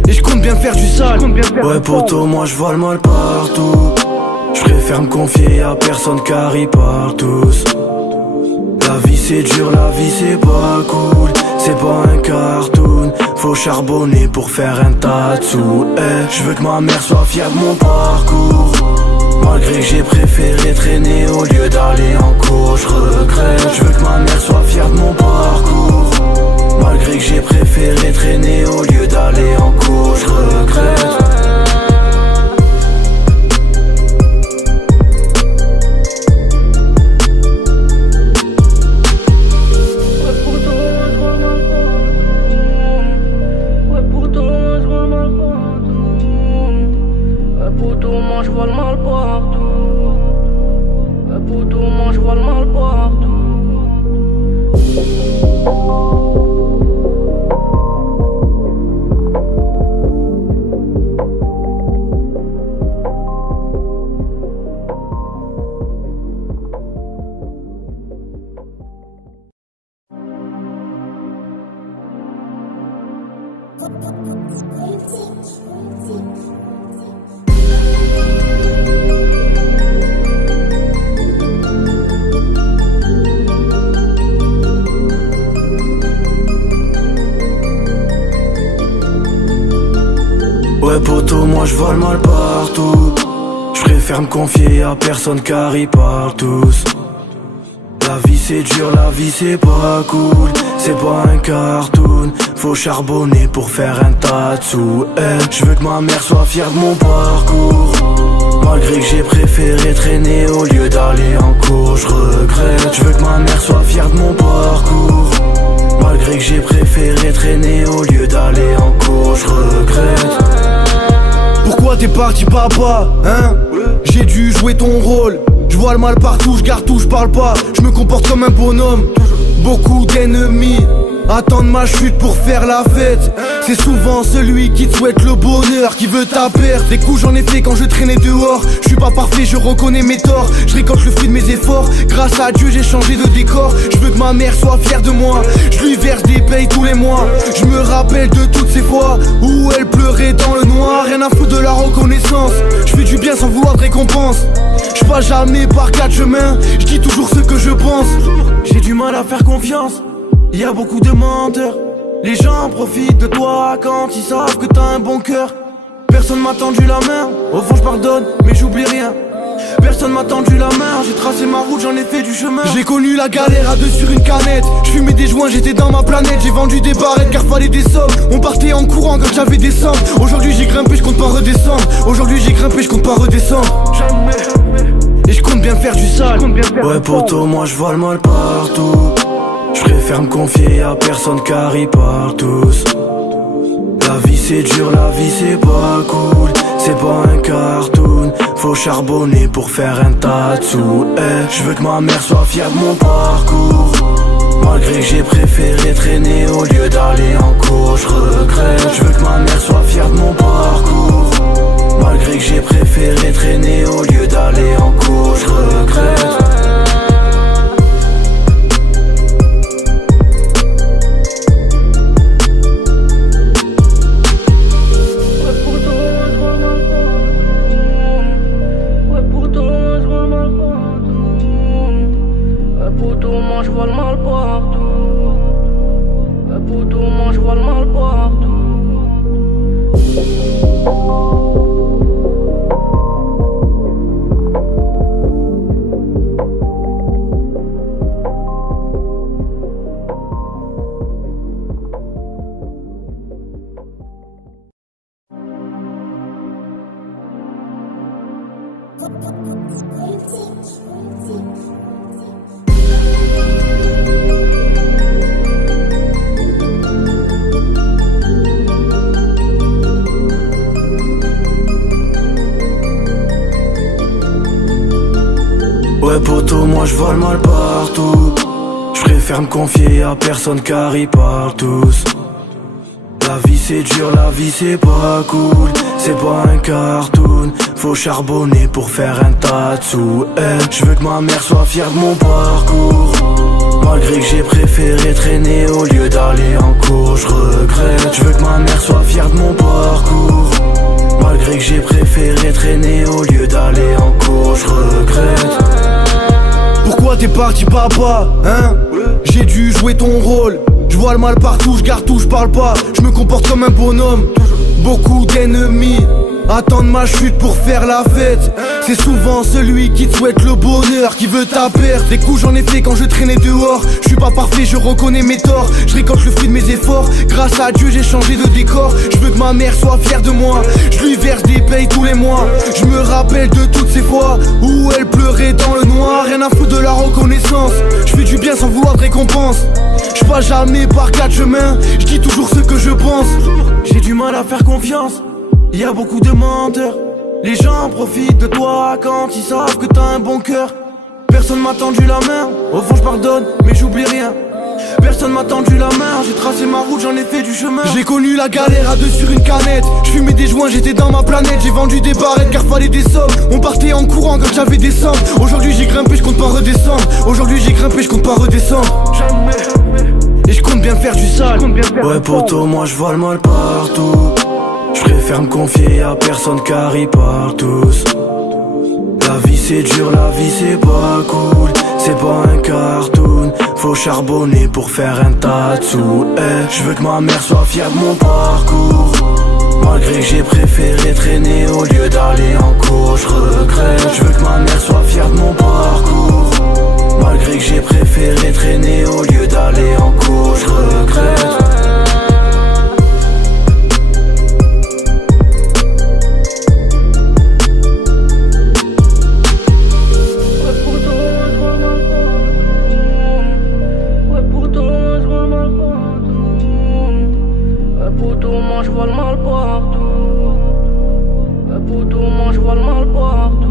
Et je compte bien faire du sale. Ouais poto, moi je vole mal partout. Je préfère me confier à personne car ils parlent tous. La vie c'est dur, la vie c'est pas cool. C'est pas un cartoon, faut charbonner pour faire un tas de sous. Je veux que ma mère soit fière de mon parcours. Malgré que j'ai préféré traîner au lieu d'aller en cours, je regrette. Je veux que ma mère soit fière de mon parcours. Malgré que j'ai préféré traîner au lieu d'aller en cours, je regrette. Je vois le mal partout. Poto, moi je vois le mal partout. Ouais poto, moi je vole mal partout. Je préfère me confier à personne car ils parlent tous. La vie c'est dur, la vie c'est pas cool. C'est pas un cartoon, faut charbonner pour faire un tas de sous. Je veux que ma mère soit fière de mon parcours. Malgré que j'ai préféré traîner au lieu d'aller en cours, je regrette. Je veux que ma mère soit fière de mon parcours. Malgré que j'ai préféré traîner au lieu d'aller en cours, je regrette. Pourquoi t'es parti papa, hein? J'ai dû jouer ton rôle. Je vois le mal partout, je garde tout, je parle pas. Je me comporte comme un bonhomme. Beaucoup d'ennemis attendent ma chute pour faire la fête. C'est souvent celui qui te souhaite le bonheur qui veut ta perte. Des coups j'en ai fait quand je traînais dehors. Je suis pas parfait, je reconnais mes torts. Je récolte le fruit de mes efforts. Grâce à Dieu j'ai changé de décor. Je veux que ma mère soit fière de moi. Je lui verse des payes tous les mois. Je me rappelle de toutes ces fois où elle pleurait dans le noir. Rien à foutre de la reconnaissance. Je fais du bien sans vouloir de récompense. Je passe jamais par quatre chemins. Je dis toujours ce que je pense. J'ai du mal à faire confiance. Y a beaucoup de menteurs. Les gens profitent de toi quand ils savent que t'as un bon cœur. Personne m'a tendu la main. Au fond je pardonne mais j'oublie rien. Personne m'a tendu la main. J'ai tracé ma route, j'en ai fait du chemin. J'ai connu la galère à deux sur une canette. Je fumais des joints, j'étais dans ma planète. J'ai vendu des barrettes car fallait des sommes. On partait en courant quand j'avais des sommes. Aujourd'hui j'ai grimpé, je compte pas redescendre. Aujourd'hui j'ai grimpé, je compte pas redescendre. Jamais. et je compte bien faire du sale. Ouais poto, moi je vole mal partout. Je préfère me confier à personne car ils parlent tous. La vie c'est dur, la vie c'est pas cool. C'est pas un cartoon, faut charbonner pour faire un tas de sous. Je veux que ma mère soit fière de mon parcours. Malgré que j'ai préféré traîner au lieu d'aller en cours, je regrette. Je veux que ma mère soit fière de mon parcours. Malgré que j'ai préféré traîner au lieu d'aller en cours, je regrette. Je vois le mal partout. Poto, moi je vois le mal partout. Ouais poto, moi je vole mal partout. Je préfère me confier à personne car ils parlent tous. La vie c'est dur, la vie c'est pas cool. C'est pas un cartoon, faut charbonner pour faire un tas de sous. Je veux que ma mère soit fière de mon parcours. Malgré que j'ai préféré traîner au lieu d'aller en cours, je regrette. Je veux que ma mère soit fière de mon parcours. Malgré que j'ai préféré traîner au lieu d'aller en cours, je regrette. Pourquoi t'es parti papa, hein? J'ai dû jouer ton rôle. Je vois le mal partout, je garde tout, je parle pas. Je me comporte comme un bonhomme. Beaucoup d'ennemis attendent ma chute pour faire la fête. C'est souvent celui qui te souhaite le bonheur qui veut ta perte. Des coups j'en ai fait quand je traînais dehors. Je suis pas parfait, je reconnais mes torts. Je récolte le fruit de mes efforts. Grâce à Dieu j'ai changé de décor. Je veux que ma mère soit fière de moi. Je lui verse des payes tous les mois. Je me rappelle de toutes ces fois où elle pleurait dans le noir. Rien à foutre de la reconnaissance. Je fais du bien sans vouloir de récompense. Je passe jamais par quatre chemins. Je dis toujours ce que je pense. J'ai du mal à faire confiance. Y a beaucoup de menteurs. Les gens profitent de toi quand ils savent que t'as un bon cœur. Personne m'a tendu la main. Au fond je pardonne mais j'oublie rien. Personne m'a tendu la main. J'ai tracé ma route, j'en ai fait du chemin. J'ai connu la galère à deux sur une canette. Je fumais des joints, j'étais dans ma planète. J'ai vendu des barrettes car fallait des sommes. On partait en courant quand j'avais des sommes. Aujourd'hui j'ai grimpé, je compte pas redescendre. Aujourd'hui j'ai grimpé, je compte pas redescendre. Jamais. Et je compte bien faire du sale. Ouais poto, moi je vole mal partout. Je préfère me confier à personne car ils parlent tous. La vie c'est dur, la vie c'est pas cool. C'est pas un cartoon, faut charbonner pour faire un tas de sous. Je veux que ma mère soit fière de mon parcours. Malgré que j'ai préféré traîner au lieu d'aller en cours, je regrette. Je veux que ma mère soit fière de mon parcours. Malgré que j'ai préféré traîner au lieu d'aller en cours, je regrette. Je vois le mal partout. Poto, moi je vois le mal partout.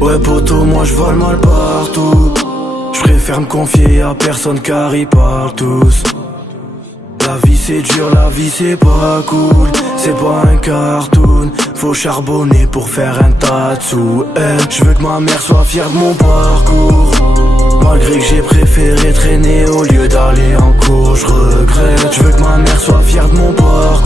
Ouais poto, moi je vole mal partout. Je préfère me confier à personne car ils parlent tous. La vie c'est dur, la vie c'est pas cool. C'est pas un cartoon, faut charbonner pour faire un tas de sous. Je veux que ma mère soit fière de mon parcours. Malgré que j'ai préféré traîner au lieu d'aller en cours, je regrette. Je veux que ma mère soit fière de mon parcours.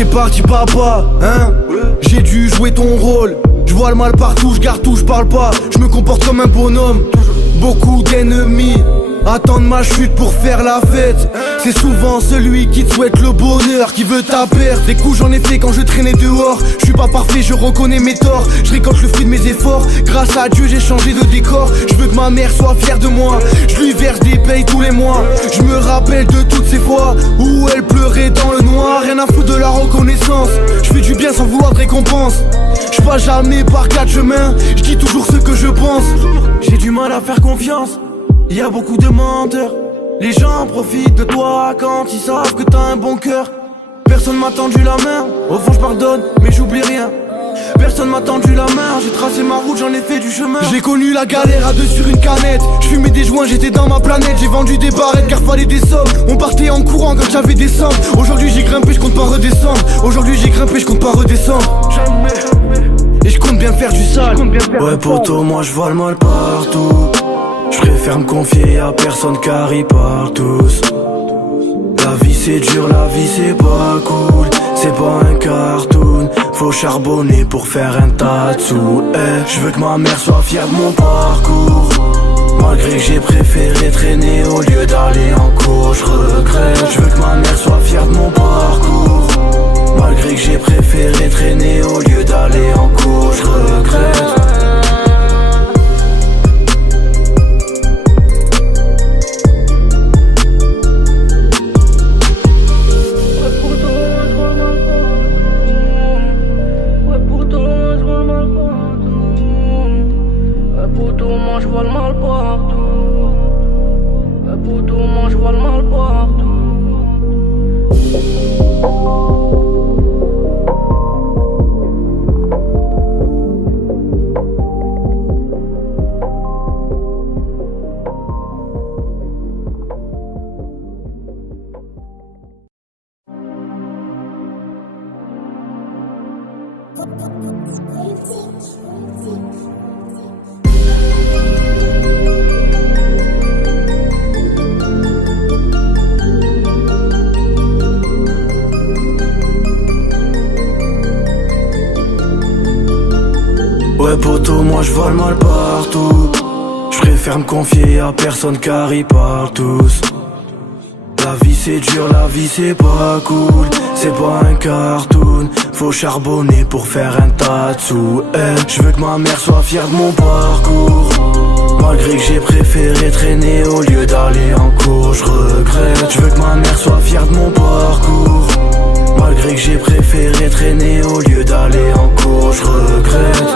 t'es parti papa, hein? J'ai dû jouer ton rôle. Je vois le mal partout, je garde tout, je parle pas. Je me comporte comme un bonhomme. Beaucoup d'ennemis attendent ma chute pour faire la fête. C'est souvent celui qui te souhaite le bonheur qui veut ta perte. Des coups j'en ai fait quand je traînais dehors. Je suis pas parfait, je reconnais mes torts. Je récolte le fruit de mes efforts. Grâce à Dieu j'ai changé de décor. Je veux que ma mère soit fière de moi. Je lui verse des payes tous les mois. Je me rappelle de toutes ces fois où elle pleurait dans le noir. Rien à foutre de la reconnaissance. Je fais du bien sans vouloir de récompense. Je passe jamais par quatre chemins. Je dis toujours ce que je pense. J'ai du mal à faire confiance. Y a beaucoup de menteurs. Les gens profitent de toi quand ils savent que t'as un bon cœur. Personne m'a tendu la main. Au fond je pardonne mais j'oublie rien. Personne m'a tendu la main. J'ai tracé ma route, j'en ai fait du chemin. J'ai connu la galère à deux sur une canette. Je fumais des joints, j'étais dans ma planète. J'ai vendu des barrettes car fallait des sommes. On partait en courant quand j'avais des sommes. Aujourd'hui j'ai grimpé, je compte pas redescendre. Aujourd'hui j'ai grimpé, je compte pas redescendre. Jamais. Et je compte bien faire du sale. Ouais poto, moi je vois le mal partout. Je préfère me confier à personne car ils parlent tous. La vie c'est dur, la vie c'est pas cool. C'est pas un cartoon. Faut charbonner pour faire un tas de sous. Je veux que ma mère soit fière de mon parcours. Malgré que j'ai préféré traîner au lieu d'aller en cours, je regrette. Je veux que ma mère soit fière de mon parcours. Malgré que j'ai préféré traîner au lieu d'aller en cours, je regrette. Je vois le mal partout. Pour tout, moi je vois le mal partout. Ouais poto, moi je vois le mal partout. Je préfère me confier à personne car ils parlent tous. La vie c'est dur, la vie c'est pas cool. C'est pas un cartoon. Faut charbonner pour faire un tas de sous. Je veux que ma mère soit fière de mon parcours. Malgré que j'ai préféré traîner au lieu d'aller en cours, je regrette. Je veux que ma mère soit fière de mon parcours. Malgré que j'ai préféré traîner au lieu d'aller en cours, je regrette.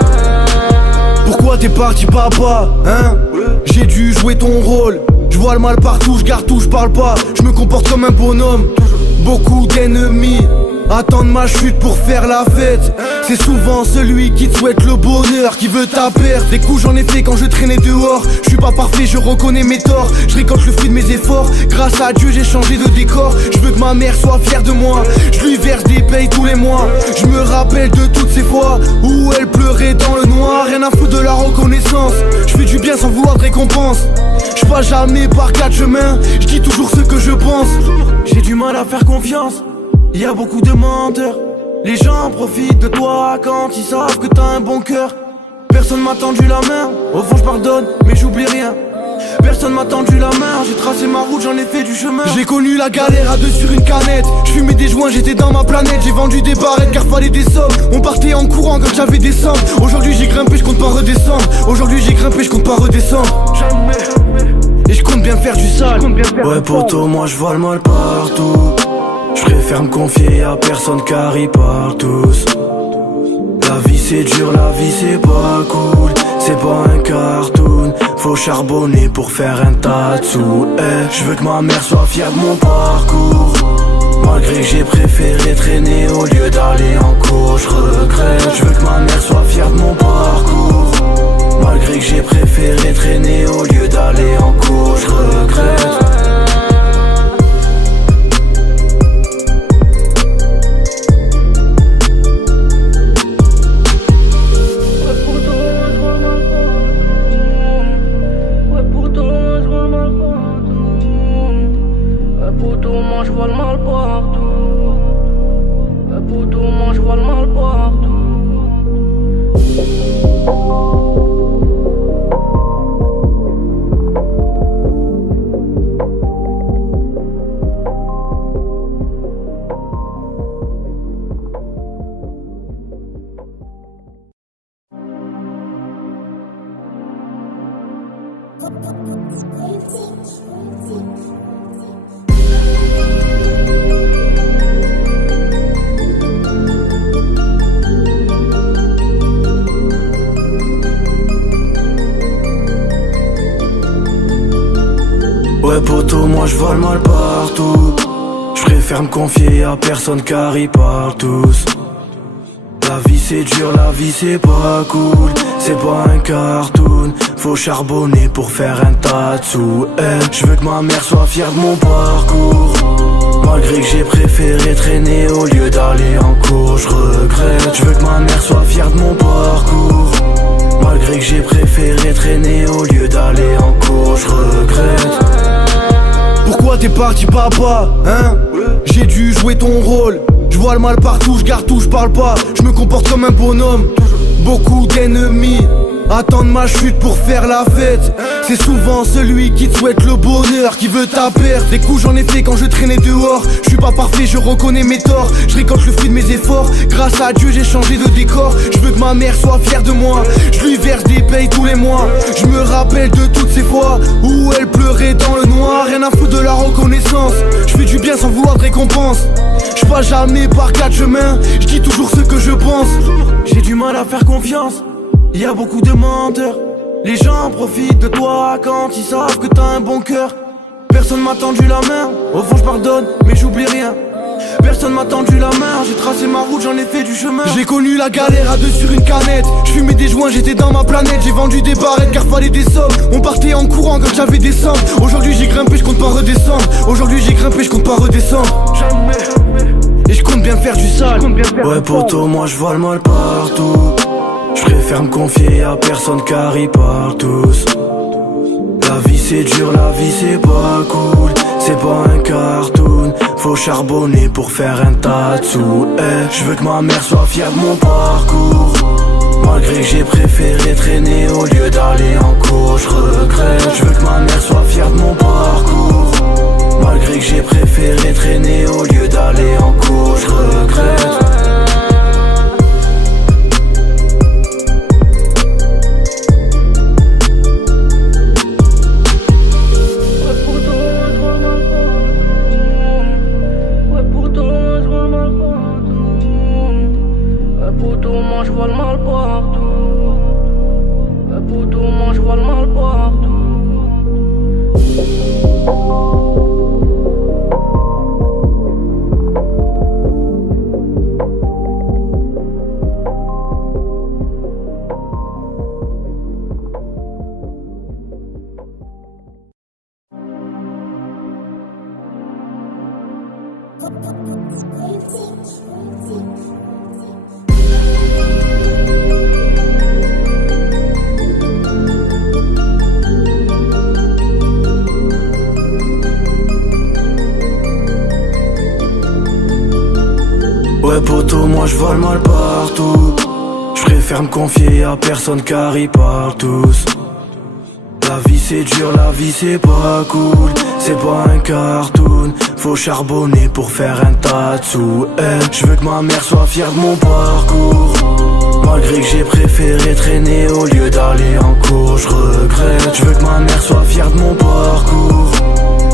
Pourquoi t'es parti papa, hein? J'ai dû jouer ton rôle. Je vois le mal partout, je garde tout, je parle pas. Je me comporte comme un bonhomme. Beaucoup d'ennemis attendent ma chute pour faire la fête. C'est souvent celui qui te souhaite le bonheur qui veut ta perte. Des coups j'en ai fait quand je traînais dehors. Je suis pas parfait, je reconnais mes torts. Je récolte le fruit de mes efforts. Grâce à Dieu j'ai changé de décor. Je veux que ma mère soit fière de moi. Je lui verse des payes tous les mois. Je me rappelle de toutes ces fois où elle pleurait dans le noir. Rien à foutre de la reconnaissance. Je fais du bien sans vouloir de récompense. Je passe jamais par quatre chemins. Je dis toujours ce que je pense. J'ai du mal à faire confiance. Y a beaucoup de menteurs. Les gens profitent de toi quand ils savent que t'as un bon cœur. Personne m'a tendu la main. Au fond je pardonne mais j'oublie rien. Personne m'a tendu la main. J'ai tracé ma route, j'en ai fait du chemin. J'ai connu la galère à deux sur une canette. Je fumais des joints, j'étais dans ma planète. J'ai vendu des barrettes car fallait des sommes. On partait en courant quand j'avais des sommes. Aujourd'hui j'ai grimpé, je compte pas redescendre. Aujourd'hui j'ai grimpé, je compte pas redescendre. Jamais. Et je compte bien faire du sale. Ouais poto, moi je vois le mal partout. Je préfère me confier à personne car ils parlent tous. La vie c'est dur, la vie c'est pas cool. C'est pas un cartoon. Faut charbonner pour faire un tas de sous. Je veux que ma mère soit fière de mon parcours. Malgré que j'ai préféré traîner au lieu d'aller en cours, je regrette. Je veux que ma mère soit fière de mon parcours. Malgré que j'ai préféré traîner au lieu d'aller en cours, je regrette. Je vois le mal partout. Pour Ouais poto, moi je vole mal partout. Je préfère me confier à personne car ils parlent tous. La vie c'est dur, la vie c'est pas cool. C'est pas un cartoon, faut charbonner pour faire un tas de sous. Je veux que ma mère soit fière de mon parcours. Malgré que j'ai préféré traîner au lieu d'aller en cours, je regrette. Je veux que ma mère soit fière de mon parcours. Malgré que j'ai préféré traîner au lieu d'aller en cours, je regrette. Pourquoi t'es parti papa, hein? J'ai dû jouer ton rôle. Je vois le mal partout, je garde tout, je parle pas. Je me comporte comme un bonhomme. Beaucoup d'ennemis attendent ma chute pour faire la fête. C'est souvent celui qui te souhaite le bonheur qui veut ta perte. Des coups j'en ai fait quand je traînais dehors. Je suis pas parfait, je reconnais mes torts. Je récolte le fruit de mes efforts. Grâce à Dieu j'ai changé de décor. Je veux que ma mère soit fière de moi. Je lui verse des payes tous les mois. Je me rappelle de toutes ces fois où elle pleurait dans le noir. Rien à foutre de la reconnaissance. Je fais du bien sans vouloir de récompense. Je passe jamais par quatre chemins. Je dis toujours ce que je pense. J'ai du mal à faire confiance. Y a beaucoup de menteurs. Les gens profitent de toi quand ils savent que t'as un bon cœur. Personne m'a tendu la main. Au fond je pardonne mais j'oublie rien. Personne m'a tendu la main. J'ai tracé ma route, j'en ai fait du chemin. J'ai connu la galère à deux sur une canette. Je fumais des joints, j'étais dans ma planète. J'ai vendu des barrettes car fallait des sommes. On partait en courant quand j'avais des sommes. Aujourd'hui j'ai grimpé, je compte pas redescendre. Aujourd'hui j'ai grimpé, je compte pas redescendre. Jamais. Et je compte bien faire du sale. Ouais poto, moi je vole mal partout. Je préfère me confier à personne car ils parlent tous. La vie c'est dur, la vie c'est pas cool. C'est pas un cartoon, faut charbonner pour faire un tas de sous. Je veux que ma mère soit fière de mon parcours. Malgré que j'ai préféré traîner au lieu d'aller en cours, je regrette. Je veux que ma mère soit fière de mon parcours. Malgré que j'ai préféré traîner au lieu d'aller en cours, je regrette. Je vois le mal partout. Poto, moi je vois le mal partout. Ouais poto, moi je vole mal partout. Je préfère me confier à personne car ils parlent tous. La vie c'est dur, la vie c'est pas cool. C'est pas un cartoon, faut charbonner pour faire un tas de sous. Je veux que ma mère soit fière de mon parcours. Malgré que j'ai préféré traîner au lieu d'aller en cours, je regrette. Je veux que ma mère soit fière de mon parcours.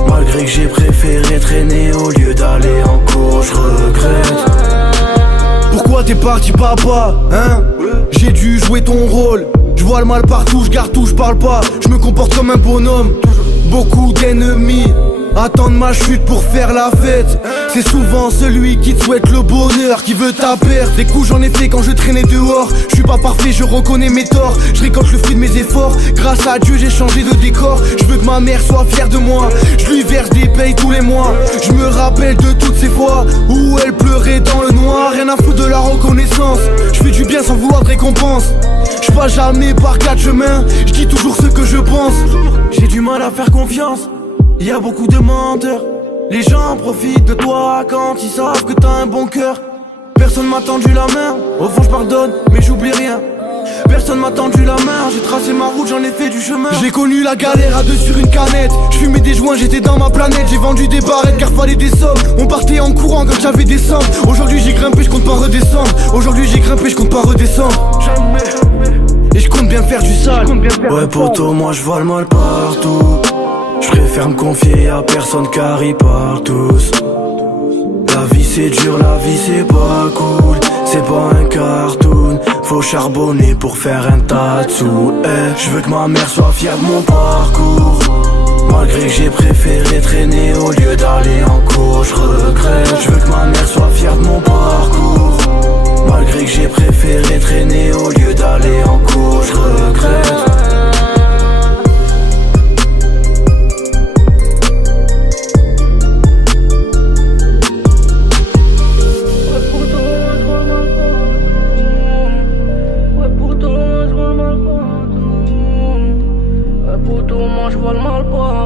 Malgré que j'ai préféré traîner au lieu d'aller en cours, je regrette. Pourquoi t'es parti papa, hein? J'ai dû jouer ton rôle. Je vois le mal partout, je garde tout, je parle pas. Je me comporte comme un bonhomme. Beaucoup d'ennemis attendent ma chute pour faire la fête. C'est souvent celui qui te souhaite le bonheur qui veut ta perte. Des coups j'en ai fait quand je traînais dehors. Je suis pas parfait, je reconnais mes torts. Je récolte le fruit de mes efforts. Grâce à Dieu j'ai changé de décor. Je veux que ma mère soit fière de moi. Je lui verse des payes tous les mois. Je me rappelle de toutes ces fois où elle pleurait dans le noir. Rien à foutre de la reconnaissance. Je fais du bien sans vouloir de récompense. Je passe jamais par quatre chemins. Je dis toujours ce que je pense. J'ai du mal à faire confiance. Y a beaucoup de menteurs. Les gens profitent de toi quand ils savent que t'as un bon cœur. Personne m'a tendu la main. Au fond je pardonne mais j'oublie rien. Personne m'a tendu la main. J'ai tracé ma route, j'en ai fait du chemin. J'ai connu la galère à deux sur une canette. Je fumais des joints, j'étais dans ma planète. J'ai vendu des barrettes car fallait des sommes. On partait en courant quand j'avais des sommes. Aujourd'hui j'ai grimpé, je compte pas redescendre. Aujourd'hui j'ai grimpé, je compte pas redescendre. Jamais. et je compte bien faire du sale. Ouais poto, moi je vois le mal partout. Je préfère me confier à personne car ils parlent tous. La vie c'est dur, la vie c'est pas cool. C'est pas un cartoon, faut charbonner pour faire un tas de sous. Je veux que ma mère soit fière de mon parcours. Malgré que j'ai préféré traîner au lieu d'aller en cours, je regrette. Je veux que ma mère soit fière de mon parcours. Malgré que j'ai préféré traîner au lieu d'aller en cours, je regrette. Je vois le mal partout.